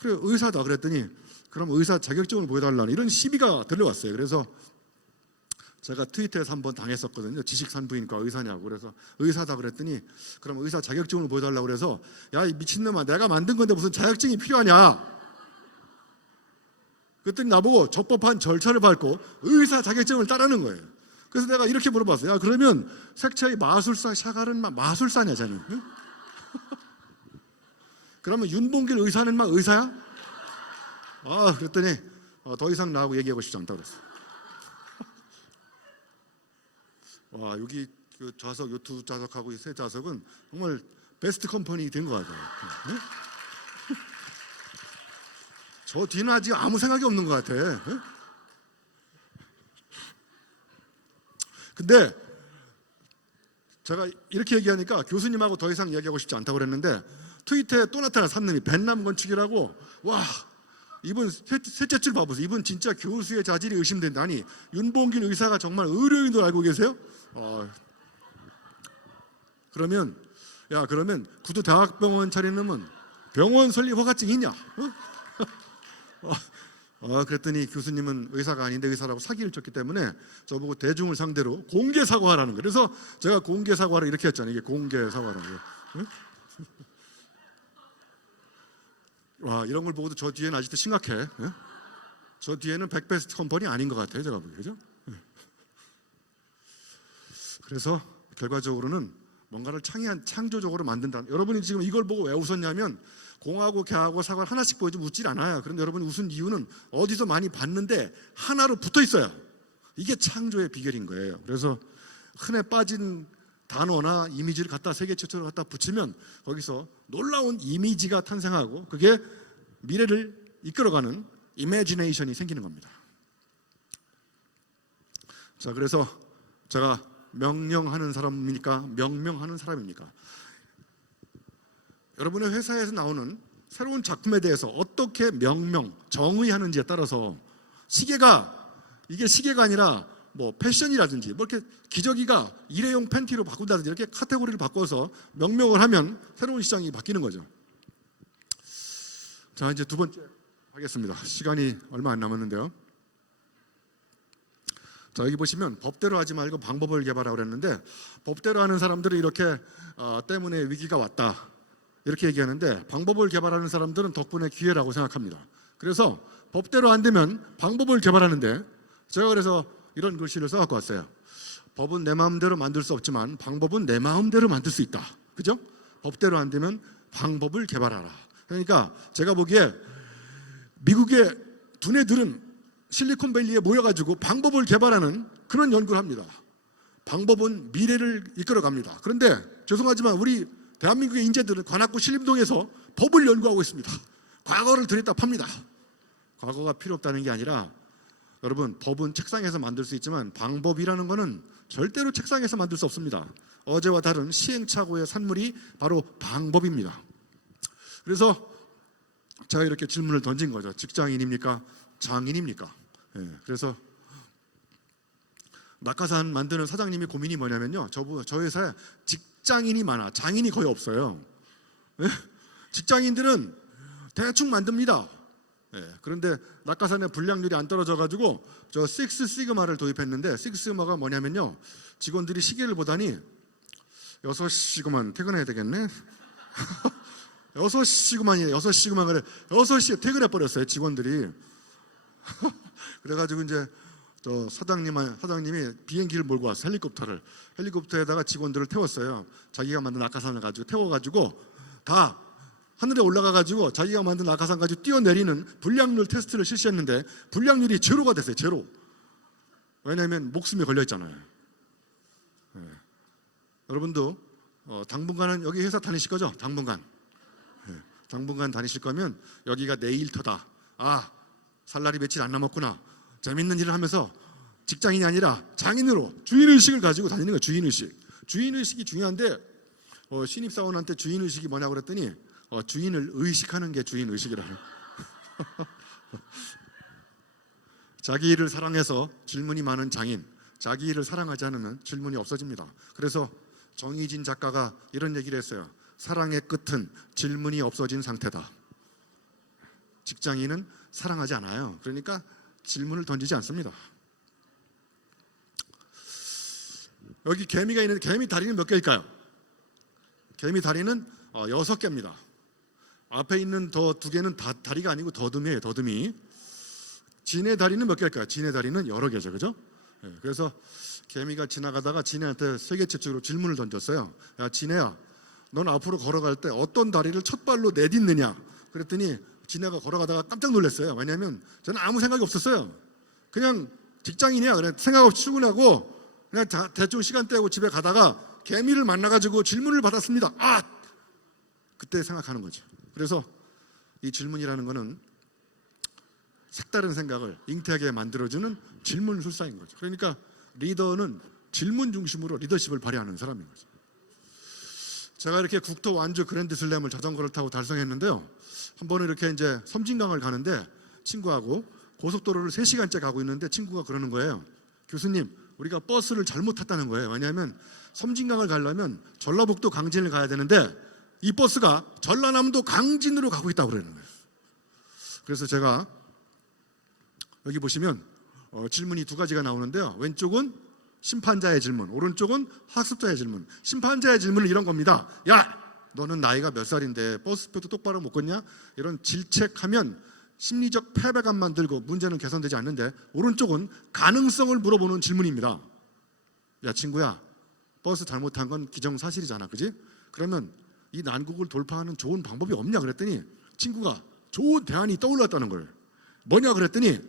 그래 의사다 그랬더니 그럼 의사 자격증을 보여달라는 이런 시비가 들려왔어요. 그래서 제가 트위터에서 한번 당했었거든요. 지식산부인과 의사냐고. 그래서 의사다 그랬더니 그럼 의사 자격증을 보여달라고 그래서 야 이 미친놈아 내가 만든 건데 무슨 자격증이 필요하냐. 그랬더니 나보고 적법한 절차를 밟고 의사 자격증을 따라는 거예요. 그래서 내가 이렇게 물어봤어요. 야 그러면 색채의 마술사 샤갈은 마술사냐 쟤는. 응? 그러면 윤봉길 의사는 막 의사야? 그랬더니 더 이상 나하고 얘기하고 싶지 않다고 그랬어. 와 여기 그 좌석, 요 두 좌석하고 이 세 좌석은 정말 베스트 컴퍼니 된 것 같아요. 응? 저 뒤는 아직 아무 생각이 없는 것 같아. 응? 근데 제가 이렇게 얘기하니까 교수님하고 더 이상 이야기하고 싶지 않다고 그랬는데 트위터에 또 나타난 산놈이 벤남 건축이라고. 와 이분 셋째 줄 봐보세요. 이분 진짜 교수의 자질이 의심된다. 아니 윤봉길 의사가 정말 의료인 줄 알고 계세요? 그러면 구두 대학병원 차리는 놈은 병원 설립 허가증 있냐? 그랬더니 교수님은 의사가 아닌데 의사라고 사기를 쳤기 때문에 저보고 대중을 상대로 공개 사과하라는 거예요. 그래서 제가 공개 사과를 이렇게 했잖아요. 이게 공개 사과라고. 응? 와 이런 걸 보고도 저 뒤에는 아직도 심각해. 응? 저 뒤에는 백베스트 컴퍼니 아닌 것 같아요. 제가 보기에. 그죠? 그래서 결과적으로는 뭔가를 창조적으로 만든다. 여러분이 지금 이걸 보고 왜 웃었냐면 공하고 개하고 사과를 하나씩 보여주면 웃질 않아요. 그런데 여러분이 웃은 이유는 어디서 많이 봤는데 하나로 붙어 있어요. 이게 창조의 비결인 거예요. 그래서 흔해 빠진 단어나 이미지를 갖다 세계 최초로 갖다 붙이면 거기서 놀라운 이미지가 탄생하고 그게 미래를 이끌어가는 이미지네이션이 생기는 겁니다. 자, 그래서 제가 명령하는 사람입니까? 명명하는 사람입니까? 여러분의 회사에서 나오는 새로운 작품에 대해서 어떻게 명명, 정의하는지에 따라서 이게 시계가 아니라 뭐 패션이라든지 뭐 이렇게 기저귀가 일회용 팬티로 바꾼다든지 이렇게 카테고리를 바꿔서 명명을 하면 새로운 시장이 바뀌는 거죠. 자 이제 두 번째 하겠습니다. 시간이 얼마 안 남았는데요. 자 여기 보시면 법대로 하지 말고 방법을 개발하라고 그랬는데 법대로 하는 사람들이 이렇게 때문에 위기가 왔다 이렇게 얘기하는데 방법을 개발하는 사람들은 덕분에 기회라고 생각합니다. 그래서 법대로 안 되면 방법을 개발하는데 제가 그래서 이런 글씨를 써갖고 왔어요. 법은 내 마음대로 만들 수 없지만 방법은 내 마음대로 만들 수 있다. 그죠? 법대로 안 되면 방법을 개발하라. 그러니까 제가 보기에 미국의 두뇌들은 실리콘밸리에 모여가지고 방법을 개발하는 그런 연구를 합니다. 방법은 미래를 이끌어갑니다. 그런데 죄송하지만 우리 대한민국의 인재들은 관악구 신림동에서 법을 연구하고 있습니다. 과거를 들였다 팝니다. 과거가 필요 없다는 게 아니라 여러분, 법은 책상에서 만들 수 있지만 방법이라는 것은 절대로 책상에서 만들 수 없습니다. 어제와 다른 시행착오의 산물이 바로 방법입니다. 그래서 제가 이렇게 질문을 던진 거죠. 직장인입니까? 장인입니까? 그래서 낙하산 만드는 사장님이 고민이 뭐냐면요, 저 회사에 직장인이 많아. 장인이 거의 없어요. 직장인들은 대충 만듭니다. 그런데 낙하산의 불량률이 안 떨어져가지고 저 식스 시그마를 도입했는데, 식스 시그마가 뭐냐면요, 직원들이 시계를 보다니 6시구만 퇴근해야 되겠네. 6시구만이에요. 6시구만. 그래 6시에 퇴근해 버렸어요, 직원들이. 그래가지고 이제 저 사장님이 비행기를 몰고 와서 헬리콥터에다가 직원들을 태웠어요. 자기가 만든 낙하산을 가지고 태워가지고 다 하늘에 올라가가지고 자기가 만든 낙하산 가지고 뛰어내리는 불량률 테스트를 실시했는데 불량률이 제로가 됐어요. 제로. 왜냐하면 목숨이 걸려 있잖아요. 여러분도 당분간은 여기 회사 다니실 거죠? 당분간 다니실 거면 여기가 내 일터다. 아, 살 날이 며칠 안 남았구나. 재밌는 일을 하면서 직장인이 아니라 장인으로 주인의식을 가지고 다니는 거예요. 주인의식이 중요한데 신입사원한테 주인의식이 뭐냐고 그랬더니 주인을 의식하는 게 주인의식이라는. 자기 일을 사랑해서 질문이 많은 장인, 자기 일을 사랑하지 않으면 질문이 없어집니다. 그래서 정의진 작가가 이런 얘기를 했어요. 사랑의 끝은 질문이 없어진 상태다. 직장인은 사랑하지 않아요. 그러니까 질문을 던지지 않습니다. 여기 개미가 있는데 개미 다리는 몇 개일까요? 개미 다리는 6개입니다. 앞에 있는 더 2개는 다리가 아니고 더듬이에요. 더듬이. 진의 다리는 몇 개일까요? 진의 다리는 여러 개죠. 그죠? 그래서 개미가 지나가다가 진해한테 세계최초로 질문을 던졌어요. 야, 진해야, 넌 앞으로 걸어갈 때 어떤 다리를 첫 발로 내딛느냐? 그랬더니 진해가 걸어가다가 깜짝 놀랐어요. 왜냐하면 저는 아무 생각이 없었어요. 그냥 직장인이야. 그냥 생각 없이 출근하고 그냥 대충 시간 때우고 집에 가다가 개미를 만나가지고 질문을 받았습니다. 아! 그때 생각하는 거죠. 그래서 이 질문이라는 거는 색다른 생각을 잉태하게 만들어주는 질문술사인 거죠. 그러니까 리더는 질문 중심으로 리더십을 발휘하는 사람인 거죠. 제가 이렇게 국토 완주 그랜드슬램을 자전거를 타고 달성했는데요. 한 번은 이렇게 이제 섬진강을 가는데 친구하고 고속도로를 3시간째 가고 있는데 친구가 그러는 거예요. 교수님, 우리가 버스를 잘못 탔다는 거예요. 왜냐하면 섬진강을 가려면 전라북도 강진을 가야 되는데 이 버스가 전라남도 강진으로 가고 있다고 그러는 거예요. 그래서 제가 여기 보시면 질문이 2가지가 나오는데요. 왼쪽은 심판자의 질문, 오른쪽은 학습자의 질문. 심판자의 질문은 이런 겁니다. 야, 너는 나이가 몇 살인데 버스표도 똑바로 못 걷냐? 이런 질책하면 심리적 패배감 만들고 문제는 개선되지 않는데, 오른쪽은 가능성을 물어보는 질문입니다. 야, 친구야, 버스 잘못한 건 기정사실이잖아, 그지? 그러면 이 난국을 돌파하는 좋은 방법이 없냐? 그랬더니 친구가 좋은 대안이 떠올랐다는 거예요. 뭐냐 그랬더니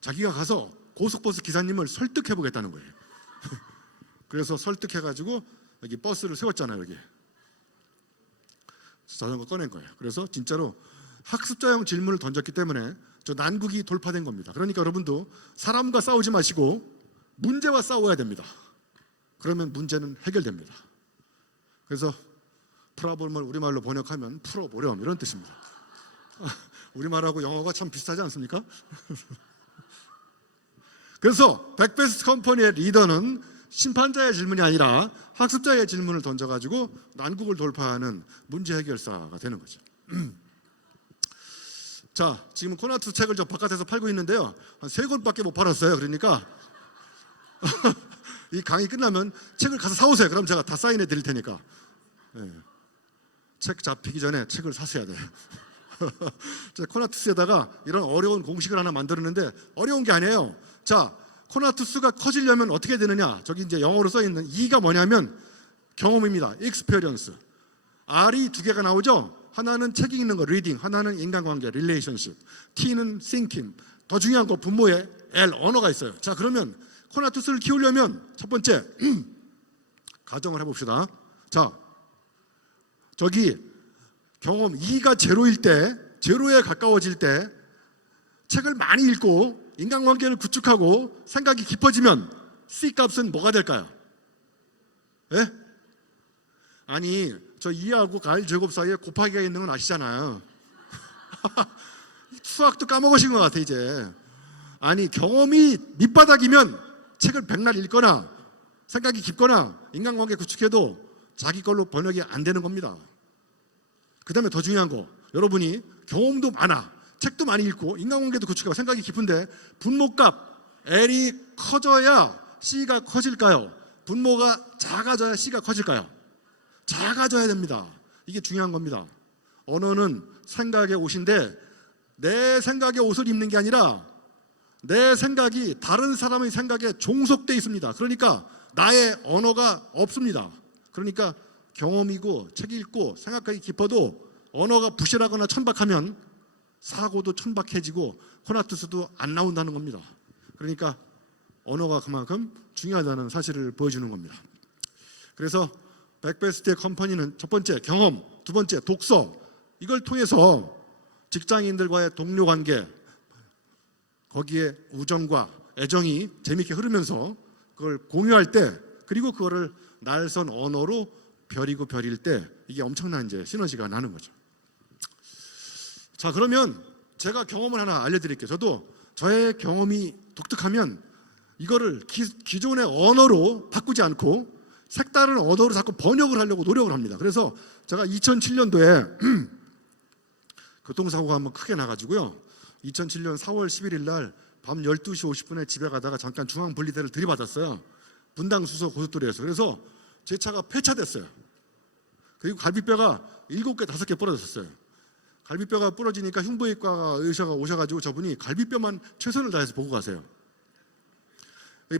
자기가 가서 고속버스 기사님을 설득해 보겠다는 거예요. 그래서 설득해가지고 여기 버스를 세웠잖아요. 여기 자전거 꺼낸 거예요. 그래서 진짜로 학습자형 질문을 던졌기 때문에 저 난국이 돌파된 겁니다. 그러니까 여러분도 사람과 싸우지 마시고 문제와 싸워야 됩니다. 그러면 문제는 해결됩니다. 그래서 프라볼을 우리말로 번역하면 풀어보렴, 이런 뜻입니다. 우리말하고 영어가 참 비슷하지 않습니까? 그래서 백베스트 컴퍼니의 리더는 심판자의 질문이 아니라 학습자의 질문을 던져가지고 난국을 돌파하는 문제 해결사가 되는 거죠. 자, 지금 코나투스 책을 저 바깥에서 팔고 있는데요. 한 3권밖에 못 팔았어요. 그러니까 이 강의 끝나면 책을 가서 사오세요. 그럼 제가 다 사인해 드릴 테니까. 네. 책 잡히기 전에 책을 사셔야 돼요. 제가 코나투스에다가 이런 어려운 공식을 하나 만들었는데 어려운 게 아니에요. 자, 코나투스가 커지려면 어떻게 되느냐? 저기 이제 영어로 써 있는 E가 뭐냐면 경험입니다. experience. R이 두 개가 나오죠. 하나는 책 읽는 거 reading, 하나는 인간관계 relationship. T는 thinking. 더 중요한 거 분모에 L 언어가 있어요. 자, 그러면 코나투스를 키우려면 첫 번째 가정을 해봅시다. 자, 저기 경험 E가 제로일 때, 제로에 가까워질 때 책을 많이 읽고 인간관계를 구축하고 생각이 깊어지면 C 값은 뭐가 될까요? 예? 아니, 저 2하고 가일 제곱 사이에 곱하기가 있는 건 아시잖아요. 수학도 까먹으신 것 같아 이제. 아니, 경험이 밑바닥이면 책을 백날 읽거나 생각이 깊거나 인간관계 구축해도 자기 걸로 번역이 안 되는 겁니다. 그 다음에 더 중요한 거, 여러분이 경험도 많아, 책도 많이 읽고 인간관계도 구축하고 생각이 깊은데 분모값 L이 커져야 C가 커질까요? 분모가 작아져야 C가 커질까요? 작아져야 됩니다. 이게 중요한 겁니다. 언어는 생각의 옷인데 내 생각의 옷을 입는 게 아니라 내 생각이 다른 사람의 생각에 종속되어 있습니다. 그러니까 나의 언어가 없습니다. 그러니까 경험이고 책 읽고 생각하기 깊어도 언어가 부실하거나 천박하면 사고도 천박해지고 코나투스도 안 나온다는 겁니다. 그러니까 언어가 그만큼 중요하다는 사실을 보여주는 겁니다. 그래서 백베스트의 컴퍼니는 첫 번째 경험, 두 번째 독서, 이걸 통해서 직장인들과의 동료 관계, 거기에 우정과 애정이 재밌게 흐르면서 그걸 공유할 때, 그리고 그거를 날선 언어로 별이고 별일 때 이게 엄청난 이제 시너지가 나는 거죠. 자, 그러면 제가 경험을 하나 알려드릴게요. 저도 저의 경험이 독특하면 이거를 기존의 언어로 바꾸지 않고 색다른 언어로 자꾸 번역을 하려고 노력을 합니다. 그래서 제가 2007년도에 교통사고가 한번 크게 나가지고요. 2007년 4월 11일 날 밤 12시 50분에 집에 가다가 잠깐 중앙분리대를 들이받았어요. 분당 수서 고속도로에서. 그래서 제 차가 폐차됐어요. 그리고 갈비뼈가 7개, 5개 부러졌어요. 갈비뼈가 부러지니까 흉부외과 의사가 오셔가지고 저분이 갈비뼈만 최선을 다해서 보고 가세요.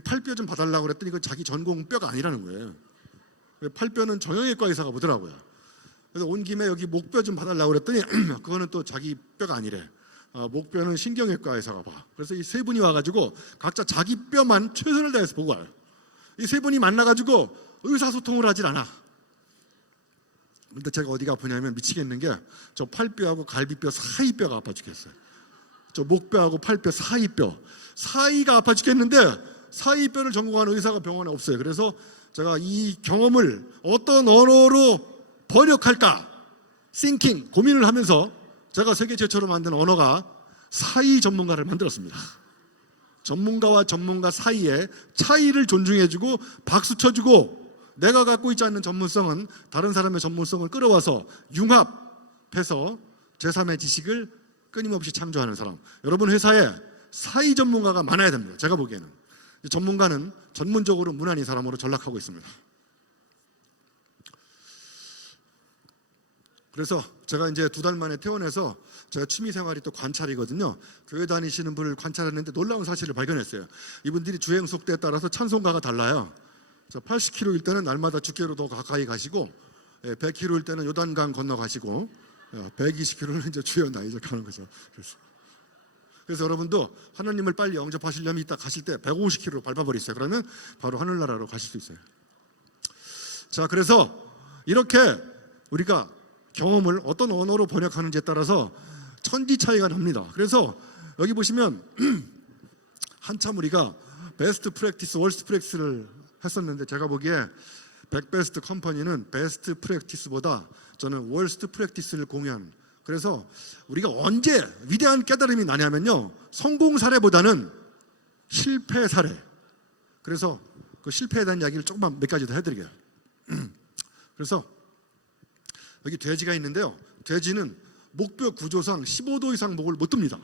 팔뼈 좀 봐달라고 그랬더니 이건 자기 전공 뼈가 아니라는 거예요. 팔뼈는 정형외과 의사가 보더라고요. 그래서 온 김에 여기 목뼈 좀 봐달라고 그랬더니 그거는 또 자기 뼈가 아니래. 목뼈는 신경외과 의사가 봐. 그래서 이 세 분이 와가지고 각자 자기 뼈만 최선을 다해서 보고 와요. 이 세 분이 만나가지고 의사소통을 하질 않아. 근데 제가 어디가 아프냐면 미치겠는 게 저 팔뼈하고 갈비뼈 사이뼈가 아파 죽겠어요. 저 목뼈하고 팔뼈 사이뼈 사이가 아파 죽겠는데 사이뼈를 전공하는 의사가 병원에 없어요. 그래서 제가 이 경험을 어떤 언어로 번역할까 thinking 고민을 하면서 제가 세계 최초로 만든 언어가 사이 전문가를 만들었습니다. 전문가와 전문가 사이에 차이를 존중해주고 박수 쳐주고 내가 갖고 있지 않는 전문성은 다른 사람의 전문성을 끌어와서 융합해서 제3의 지식을 끊임없이 창조하는 사람. 여러분 회사에 사이 전문가가 많아야 됩니다. 제가 보기에는 전문가는 전문적으로 무난히 사람으로 전락하고 있습니다. 그래서 제가 이제 2달 만에 퇴원해서 제가 취미생활이 또 관찰이거든요. 교회 다니시는 분을 관찰했는데 놀라운 사실을 발견했어요. 이분들이 주행 속도에 따라서 찬송가가 달라요. 80km일 때는 날마다 주께로 더 가까이 가시고 100km일 때는 요단강 건너가시고 120km는 이제 주여 나 이제 가는 거죠. 그래서 여러분도 하나님을 빨리 영접하시려면 이따 가실 때 150km로 밟아버리세요. 그러면 바로 하늘나라로 가실 수 있어요. 자, 그래서 이렇게 우리가 경험을 어떤 언어로 번역하는지에 따라서 천지 차이가 납니다. 그래서 여기 보시면 한참 우리가 베스트 프랙티스, 월스트 프랙티스를 했었는데 제가 보기에 백베스트 컴퍼니는 베스트 프랙티스보다 저는 월스트 프랙티스를 공유한. 그래서 우리가 언제 위대한 깨달음이 나냐면요, 성공 사례보다는 실패 사례. 그래서 그 실패에 대한 이야기를 조금만 몇 가지 더 해드릴게요. 그래서 여기 돼지가 있는데요, 돼지는 목뼈 구조상 15도 이상 목을 못 듭니다.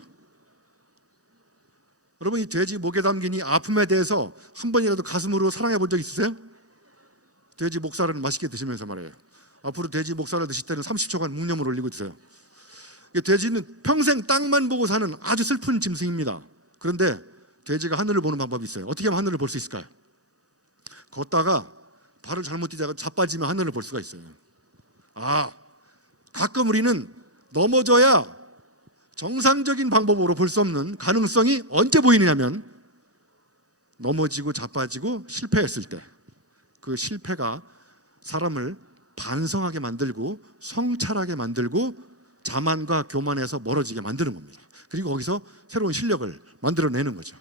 여러분, 이 돼지 목에 담긴 이 아픔에 대해서 한 번이라도 가슴으로 사랑해 본 적 있으세요? 돼지 목살을 맛있게 드시면서 말이에요. 앞으로 돼지 목살을 드실 때는 30초간 묵념을 올리고 드세요. 돼지는 평생 땅만 보고 사는 아주 슬픈 짐승입니다. 그런데 돼지가 하늘을 보는 방법이 있어요. 어떻게 하면 하늘을 볼 수 있을까요? 걷다가 발을 잘못 디다가 자빠지면 하늘을 볼 수가 있어요. 가끔 우리는 넘어져야 정상적인 방법으로 볼 수 없는 가능성이 언제 보이느냐면 넘어지고 자빠지고 실패했을 때, 그 실패가 사람을 반성하게 만들고 성찰하게 만들고 자만과 교만에서 멀어지게 만드는 겁니다. 그리고 거기서 새로운 실력을 만들어내는 거죠.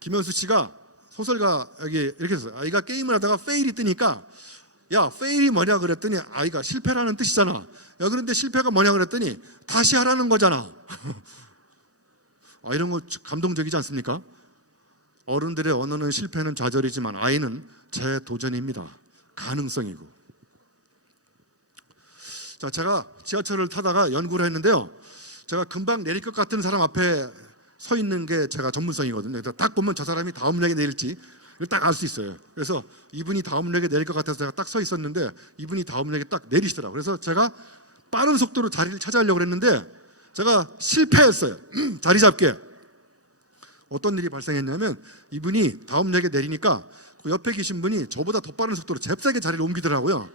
김현수 씨가 소설가 여기 이렇게 했어요. 아이가 게임을 하다가 페일이 뜨니까 야, 페일이 뭐냐 그랬더니 아이가 실패라는 뜻이잖아. 야, 그런데 실패가 뭐냐 그랬더니 다시 하라는 거잖아. 이런 거 감동적이지 않습니까? 어른들의 언어는 실패는 좌절이지만 아이는 재도전입니다. 가능성이고. 자, 제가 지하철을 타다가 연구를 했는데요. 제가 금방 내릴 것 같은 사람 앞에 서 있는 게 제가 전문성이거든요. 그래서 딱 보면 저 사람이 다음 역에 내릴지 딱 알 수 있어요. 그래서 이분이 다음 역에 내릴 것 같아서 제가 딱 서 있었는데 이분이 다음 역에 딱 내리시더라고요. 그래서 제가 빠른 속도로 자리를 차지하려고 했는데 제가 실패했어요. 자리 잡게. 어떤 일이 발생했냐면 이분이 다음 역에 내리니까 그 옆에 계신 분이 저보다 더 빠른 속도로 잽싸게 자리를 옮기더라고요.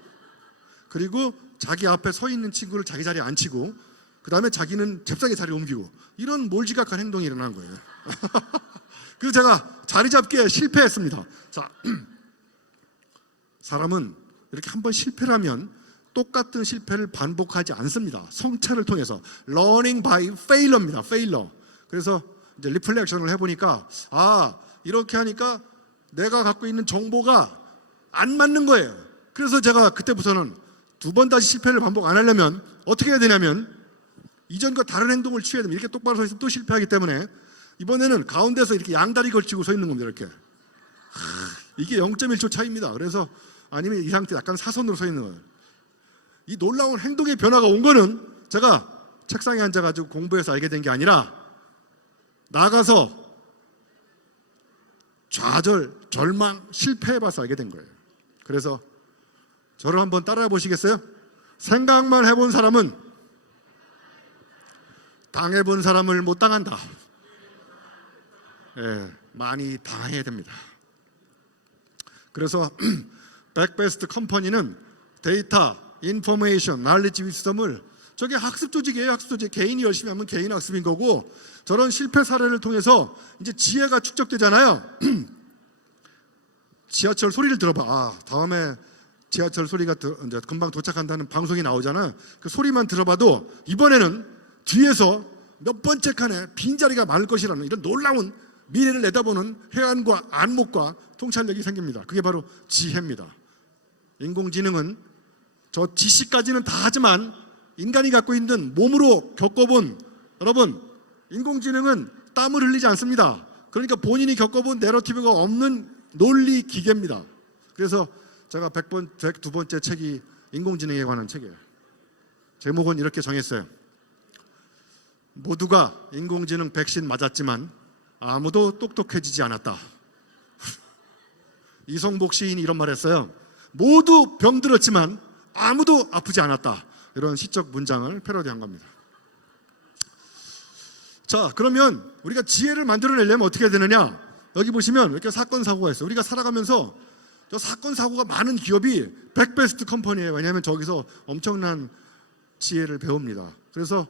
그리고 자기 앞에 서 있는 친구를 자기 자리에 앉히고 그 다음에 자기는 잽싸게 자리를 옮기고 이런 몰지각한 행동이 일어난 거예요. 그래서 제가 자리 잡기에 실패했습니다. 자, 사람은 이렇게 한번 실패를 하면 똑같은 실패를 반복하지 않습니다. 성찰을 통해서 learning by failure입니다. failure. 그래서 이제 리플렉션을 해보니까 이렇게 하니까 내가 갖고 있는 정보가 안 맞는 거예요. 그래서 제가 그때부터는 두 번 다시 실패를 반복 안 하려면 어떻게 해야 되냐면 이전과 다른 행동을 취해야 됩니다. 이렇게 똑바로 서 있으면 또 실패하기 때문에 이번에는 가운데서 이렇게 양다리 걸치고 서 있는 겁니다. 이렇게. 이게 0.1초 차이입니다. 그래서 아니면 이 상태 약간 사선으로 서 있는 거예요. 이 놀라운 행동의 변화가 온 거는 제가 책상에 앉아가지고 공부해서 알게 된 게 아니라 나가서 좌절, 절망, 실패해봐서 알게 된 거예요. 그래서 저를 한번 따라해 보시겠어요? 생각만 해본 사람은 당해본 사람을 못 당한다. 많이 당해야 됩니다. 그래서 백베스트 컴퍼니는 데이터, 인포메이션, 날리지 위스덤을 저게 학습 조직이에요. 학습 조직. 개인이 열심히 하면 개인 학습인 거고 저런 실패 사례를 통해서 이제 지혜가 축적되잖아요. 지하철 소리를 들어봐. 다음에 지하철 소리가 이제 금방 도착한다는 방송이 나오잖아요. 그 소리만 들어봐도 이번에는 뒤에서 몇 번째 칸에 빈자리가 많을 것이라는 이런 놀라운 미래를 내다보는 해안과 안목과 통찰력이 생깁니다. 그게 바로 지혜입니다. 인공지능은 저 지식까지는 다 하지만 인간이 갖고 있는 몸으로 겪어본, 여러분, 인공지능은 땀을 흘리지 않습니다. 그러니까 본인이 겪어본 내러티브가 없는 논리 기계입니다. 그래서 제가 102번째 책이 인공지능에 관한 책이에요. 제목은 이렇게 정했어요. 모두가 인공지능 백신 맞았지만 아무도 똑똑해지지 않았다. 이성복 시인이 이런 말 했어요. 모두 병들었지만 아무도 아프지 않았다. 이런 시적 문장을 패러디한 겁니다. 자, 그러면 우리가 지혜를 만들어내려면 어떻게 해야 되느냐? 여기 보시면 이렇게 사건 사고가 있어요. 우리가 살아가면서 저 사건 사고가 많은 기업이 백베스트 컴퍼니예요. 왜냐하면 저기서 엄청난 지혜를 배웁니다. 그래서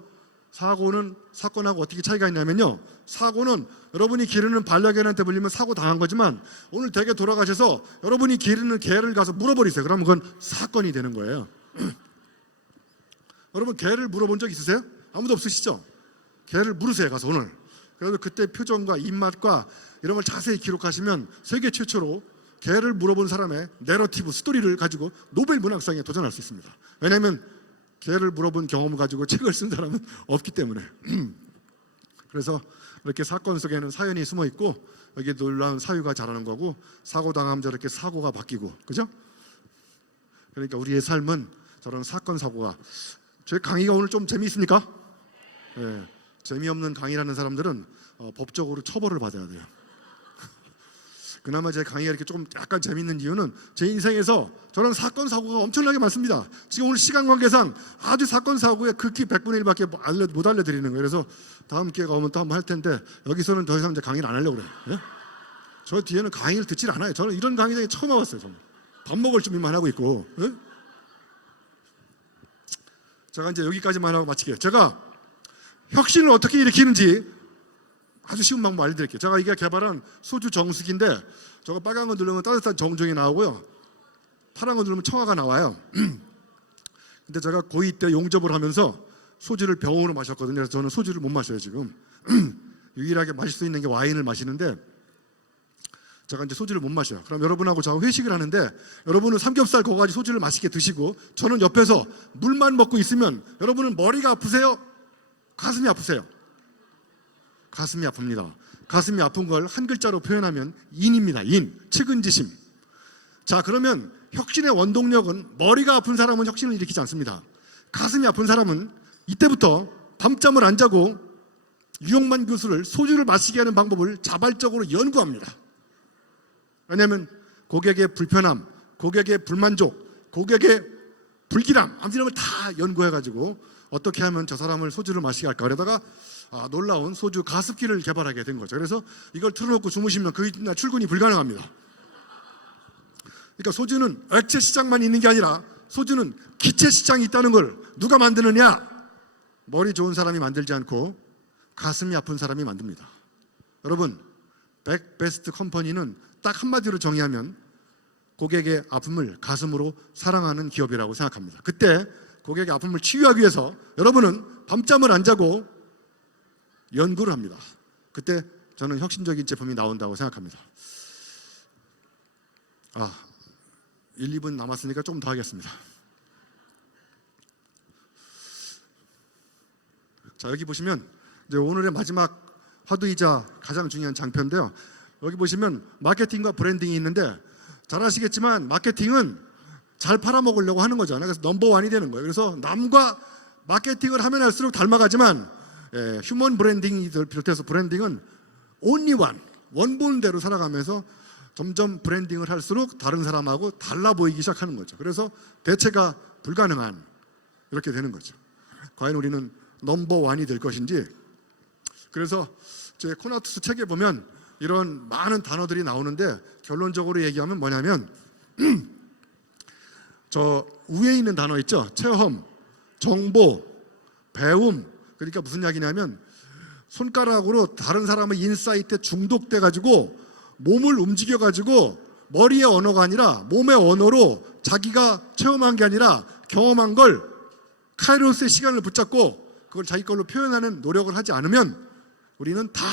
사고는 사건하고 어떻게 차이가 있냐면요, 사고는 여러분이 기르는 반려견한테 물리면 사고 당한 거지만 오늘 댁에 돌아가셔서 여러분이 기르는 개를 가서 물어버리세요. 그러면 그건 사건이 되는 거예요. 여러분 개를 물어본 적 있으세요? 아무도 없으시죠? 개를 물으세요. 가서 오늘. 그래서 그때 표정과 입맛과 이런 걸 자세히 기록하시면 세계 최초로 개를 물어본 사람의 내러티브 스토리를 가지고 노벨 문학상에 도전할 수 있습니다. 왜냐하면 개를 물어본 경험을 가지고 책을 쓴 사람은 없기 때문에. 그래서 이렇게 사건 속에는 사연이 숨어 있고 여기 놀라운 사유가 자라는 거고 사고 당하면 저렇게 사고가 바뀌고, 그죠? 그러니까 우리의 삶은 저런 사건 사고가. 제 강의가 오늘 좀 재미있습니까? 네. 재미없는 강의라는 사람들은 법적으로 처벌을 받아야 돼요. 그나마 제 강의가 이렇게 조금 약간 재밌는 이유는 제 인생에서 저런 사건 사고가 엄청나게 많습니다. 지금 오늘 시간 관계상 아주 사건 사고의 극히 100분의 1밖에 못 알려드리는 거예요. 그래서 다음 기회가 오면 또 한번 할 텐데 여기서는 더 이상 이제 강의를 안 하려고 그래요. 예? 저 뒤에는 강의를 듣질 않아요. 저는 이런 강의장에 처음 와봤어요. 저는 밥 먹을 준비만 하고 있고. 예? 제가 이제 여기까지만 하고 마칠게요. 제가 혁신을 어떻게 일으키는지 아주 쉬운 방법 알려드릴게요. 제가 이게 개발한 소주 정수기인데 저거 빨간 거 누르면 따뜻한 정종이 나오고요, 파란 거 누르면 청아가 나와요. 근데 제가 고2 때 용접을 하면서 소주를 병으로 마셨거든요. 그래서 저는 소주를 못 마셔요 지금. 유일하게 마실 수 있는 게 와인을 마시는데 제가 이제 소주를 못 마셔요. 그럼 여러분하고 저 회식을 하는데 여러분은 삼겹살 고가지 소주를 맛있게 드시고 저는 옆에서 물만 먹고 있으면 여러분은 머리가 아프세요? 가슴이 아프세요? 가슴이 아픕니다. 가슴이 아픈 걸 한 글자로 표현하면 인입니다. 인, 측은지심. 자, 그러면 혁신의 원동력은 머리가 아픈 사람은 혁신을 일으키지 않습니다. 가슴이 아픈 사람은 이때부터 밤잠을 안 자고 유영만 교수를 소주를 마시게 하는 방법을 자발적으로 연구합니다. 왜냐하면 고객의 불편함, 고객의 불만족, 고객의 불길함, 이런 걸 다 연구해가지고 어떻게 하면 저 사람을 소주를 마시게 할까. 그러다가 놀라운 소주 가습기를 개발하게 된 거죠. 그래서 이걸 틀어놓고 주무시면 그 이튿날 출근이 불가능합니다. 그러니까 소주는 액체 시장만 있는 게 아니라 소주는 기체 시장이 있다는 걸 누가 만드느냐? 머리 좋은 사람이 만들지 않고 가슴이 아픈 사람이 만듭니다. 여러분, 백베스트 컴퍼니는 딱 한마디로 정의하면 고객의 아픔을 가슴으로 사랑하는 기업이라고 생각합니다. 그때 고객의 아픔을 치유하기 위해서 여러분은 밤잠을 안 자고 연구를 합니다. 그때 저는 혁신적인 제품이 나온다고 생각합니다. 1, 2분 남았으니까 조금 더 하겠습니다. 자, 여기 보시면 이제 오늘의 마지막 화두이자 가장 중요한 장표인데요. 여기 보시면 마케팅과 브랜딩이 있는데 잘 아시겠지만 마케팅은 잘 팔아먹으려고 하는 거잖아요. 그래서 넘버원이 되는 거예요. 그래서 남과 마케팅을 하면 할수록 닮아가지만 휴먼 브랜딩이 비롯해서 브랜딩은 only one, 원본대로 살아가면서 점점 브랜딩을 할수록 다른 사람하고 달라 보이기 시작하는 거죠. 그래서 대체가 불가능한 이렇게 되는 거죠. 과연 우리는 넘버원이 될 것인지. 그래서 제 코나투스 책에 보면 이런 많은 단어들이 나오는데 결론적으로 얘기하면 뭐냐면 저 위에 있는 단어 있죠. 체험, 정보, 배움. 그러니까 무슨 이야기냐면 손가락으로 다른 사람의 인사이트에 중독돼 가지고 몸을 움직여 가지고 머리의 언어가 아니라 몸의 언어로 자기가 체험한 게 아니라 경험한 걸 카이로스의 시간을 붙잡고 그걸 자기 걸로 표현하는 노력을 하지 않으면 우리는 다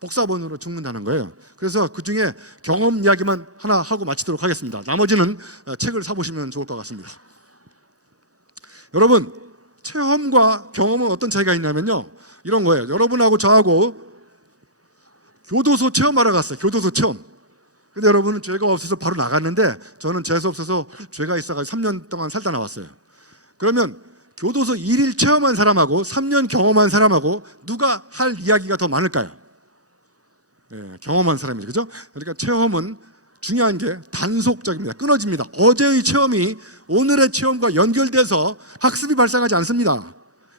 복사본으로 죽는다는 거예요. 그래서 그 중에 경험 이야기만 하나 하고 마치도록 하겠습니다. 나머지는 책을 사보시면 좋을 것 같습니다. 여러분, 체험과 경험은 어떤 차이가 있냐면요, 이런 거예요. 여러분하고 저하고 교도소 체험하러 갔어요. 교도소 체험. 근데 여러분은 죄가 없어서 바로 나갔는데 저는 재수 없어서 죄가 있어가지고 3년 동안 살다 나왔어요. 그러면 교도소 1일 체험한 사람하고 3년 경험한 사람하고 누가 할 이야기가 더 많을까요? 경험한 사람이죠. 그죠? 그러니까 체험은 중요한 게 단속적입니다. 끊어집니다. 어제의 체험이 오늘의 체험과 연결돼서 학습이 발생하지 않습니다.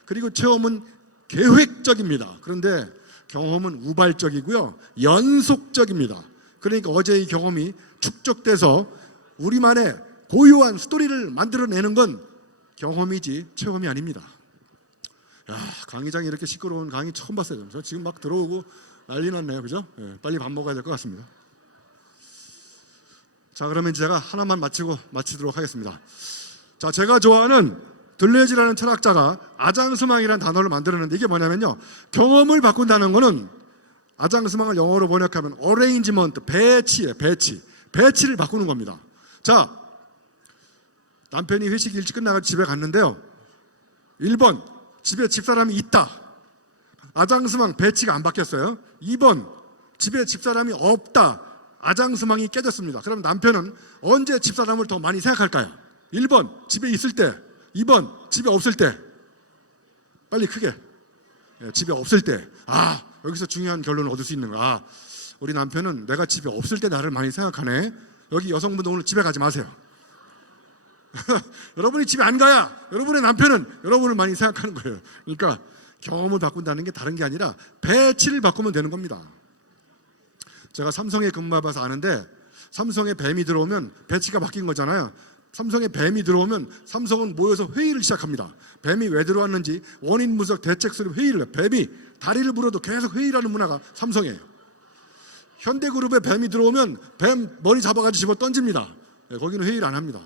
그리고 체험은 계획적입니다. 그런데 경험은 우발적이고요, 연속적입니다. 그러니까 어제의 경험이 축적돼서 우리만의 고유한 스토리를 만들어내는 건 경험이지 체험이 아닙니다. 야, 강의장이 이렇게 시끄러운 강의 처음 봤어요. 저 지금 막 들어오고 난리 났네요. 그죠? 빨리 밥 먹어야 될 것 같습니다. 자, 그러면 제가 하나만 마치도록 하겠습니다. 자, 제가 좋아하는 들레즈라는 철학자가 아장스망이라는 단어를 만들었는데 이게 뭐냐면요, 경험을 바꾼다는 거는 아장스망을 영어로 번역하면 어레인지먼트, 배치예요. 배치를 바꾸는 겁니다. 자, 남편이 회식 일찍 끝나가 집에 갔는데요, 1번 집에 집사람이 있다. 아장스망 배치가 안 바뀌었어요. 2번 집에 집사람이 없다. 아장스망이 깨졌습니다. 그럼 남편은 언제 집사람을 더 많이 생각할까요? 1번 집에 있을 때, 2번 집에 없을 때. 빨리 크게. 집에 없을 때. 여기서 중요한 결론을 얻을 수 있는 거야. 우리 남편은 내가 집에 없을 때 나를 많이 생각하네. 여기 여성분들 오늘 집에 가지 마세요. 여러분이 집에 안 가야 여러분의 남편은 여러분을 많이 생각하는 거예요. 그러니까 경험을 바꾼다는 게 다른 게 아니라 배치를 바꾸면 되는 겁니다. 제가 삼성에 근무해봐서 아는데, 삼성에 뱀이 들어오면 배치가 바뀐 거잖아요. 삼성에 뱀이 들어오면 삼성은 모여서 회의를 시작합니다. 뱀이 왜 들어왔는지 원인 분석 대책 수립 회의를 해요. 뱀이 다리를 물어도 계속 회의를 하는 문화가 삼성이에요. 현대그룹에 뱀이 들어오면 뱀 머리 잡아가지고 집어 던집니다. 거기는 회의를 안 합니다.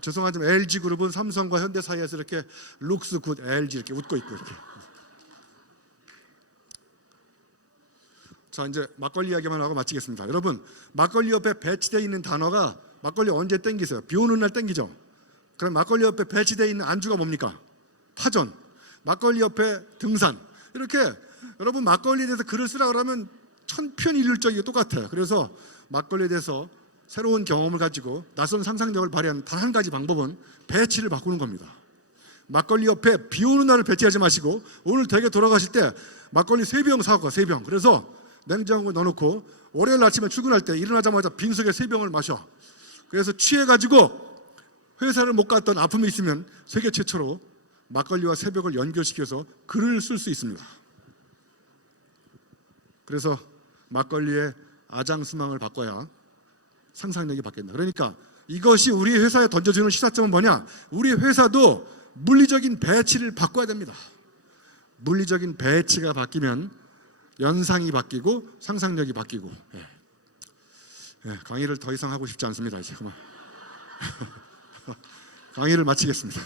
죄송하지만 LG그룹은 삼성과 현대 사이에서 이렇게 룩스 굿 LG 이렇게 웃고 있고 이렇게. 자, 이제 막걸리 이야기만 하고 마치겠습니다. 여러분, 막걸리 옆에 배치되어 있는 단어가, 막걸리 언제 땡기세요? 비 오는 날 땡기죠. 그럼 막걸리 옆에 배치되어 있는 안주가 뭡니까? 파전. 막걸리 옆에 등산. 이렇게 여러분 막걸리에 대해서 글을 쓰라 그러면 천편일률적이고 똑같아요. 그래서 막걸리에 대해서 새로운 경험을 가지고 낯선 상상력을 발휘하는 단 한 가지 방법은 배치를 바꾸는 겁니다. 막걸리 옆에 비 오는 날을 배치하지 마시고 오늘 댁에 돌아가실 때 막걸리 3병 사갖고 가, 3병. 그래서 냉장고에 넣어놓고 월요일 아침에 출근할 때 일어나자마자 빈속에 3병을 마셔. 그래서 취해가지고 회사를 못 갔던 아픔이 있으면 세계 최초로 막걸리와 새벽을 연결시켜서 글을 쓸 수 있습니다. 그래서 막걸리의 아장수망을 바꿔야 상상력이 바뀐다. 그러니까 이것이 우리 회사에 던져주는 시사점은 뭐냐? 우리 회사도 물리적인 배치를 바꿔야 됩니다. 물리적인 배치가 바뀌면 연상이 바뀌고 상상력이 바뀌고. 강의를 더 이상 하고 싶지 않습니다. 이제 그만 강의를 마치겠습니다.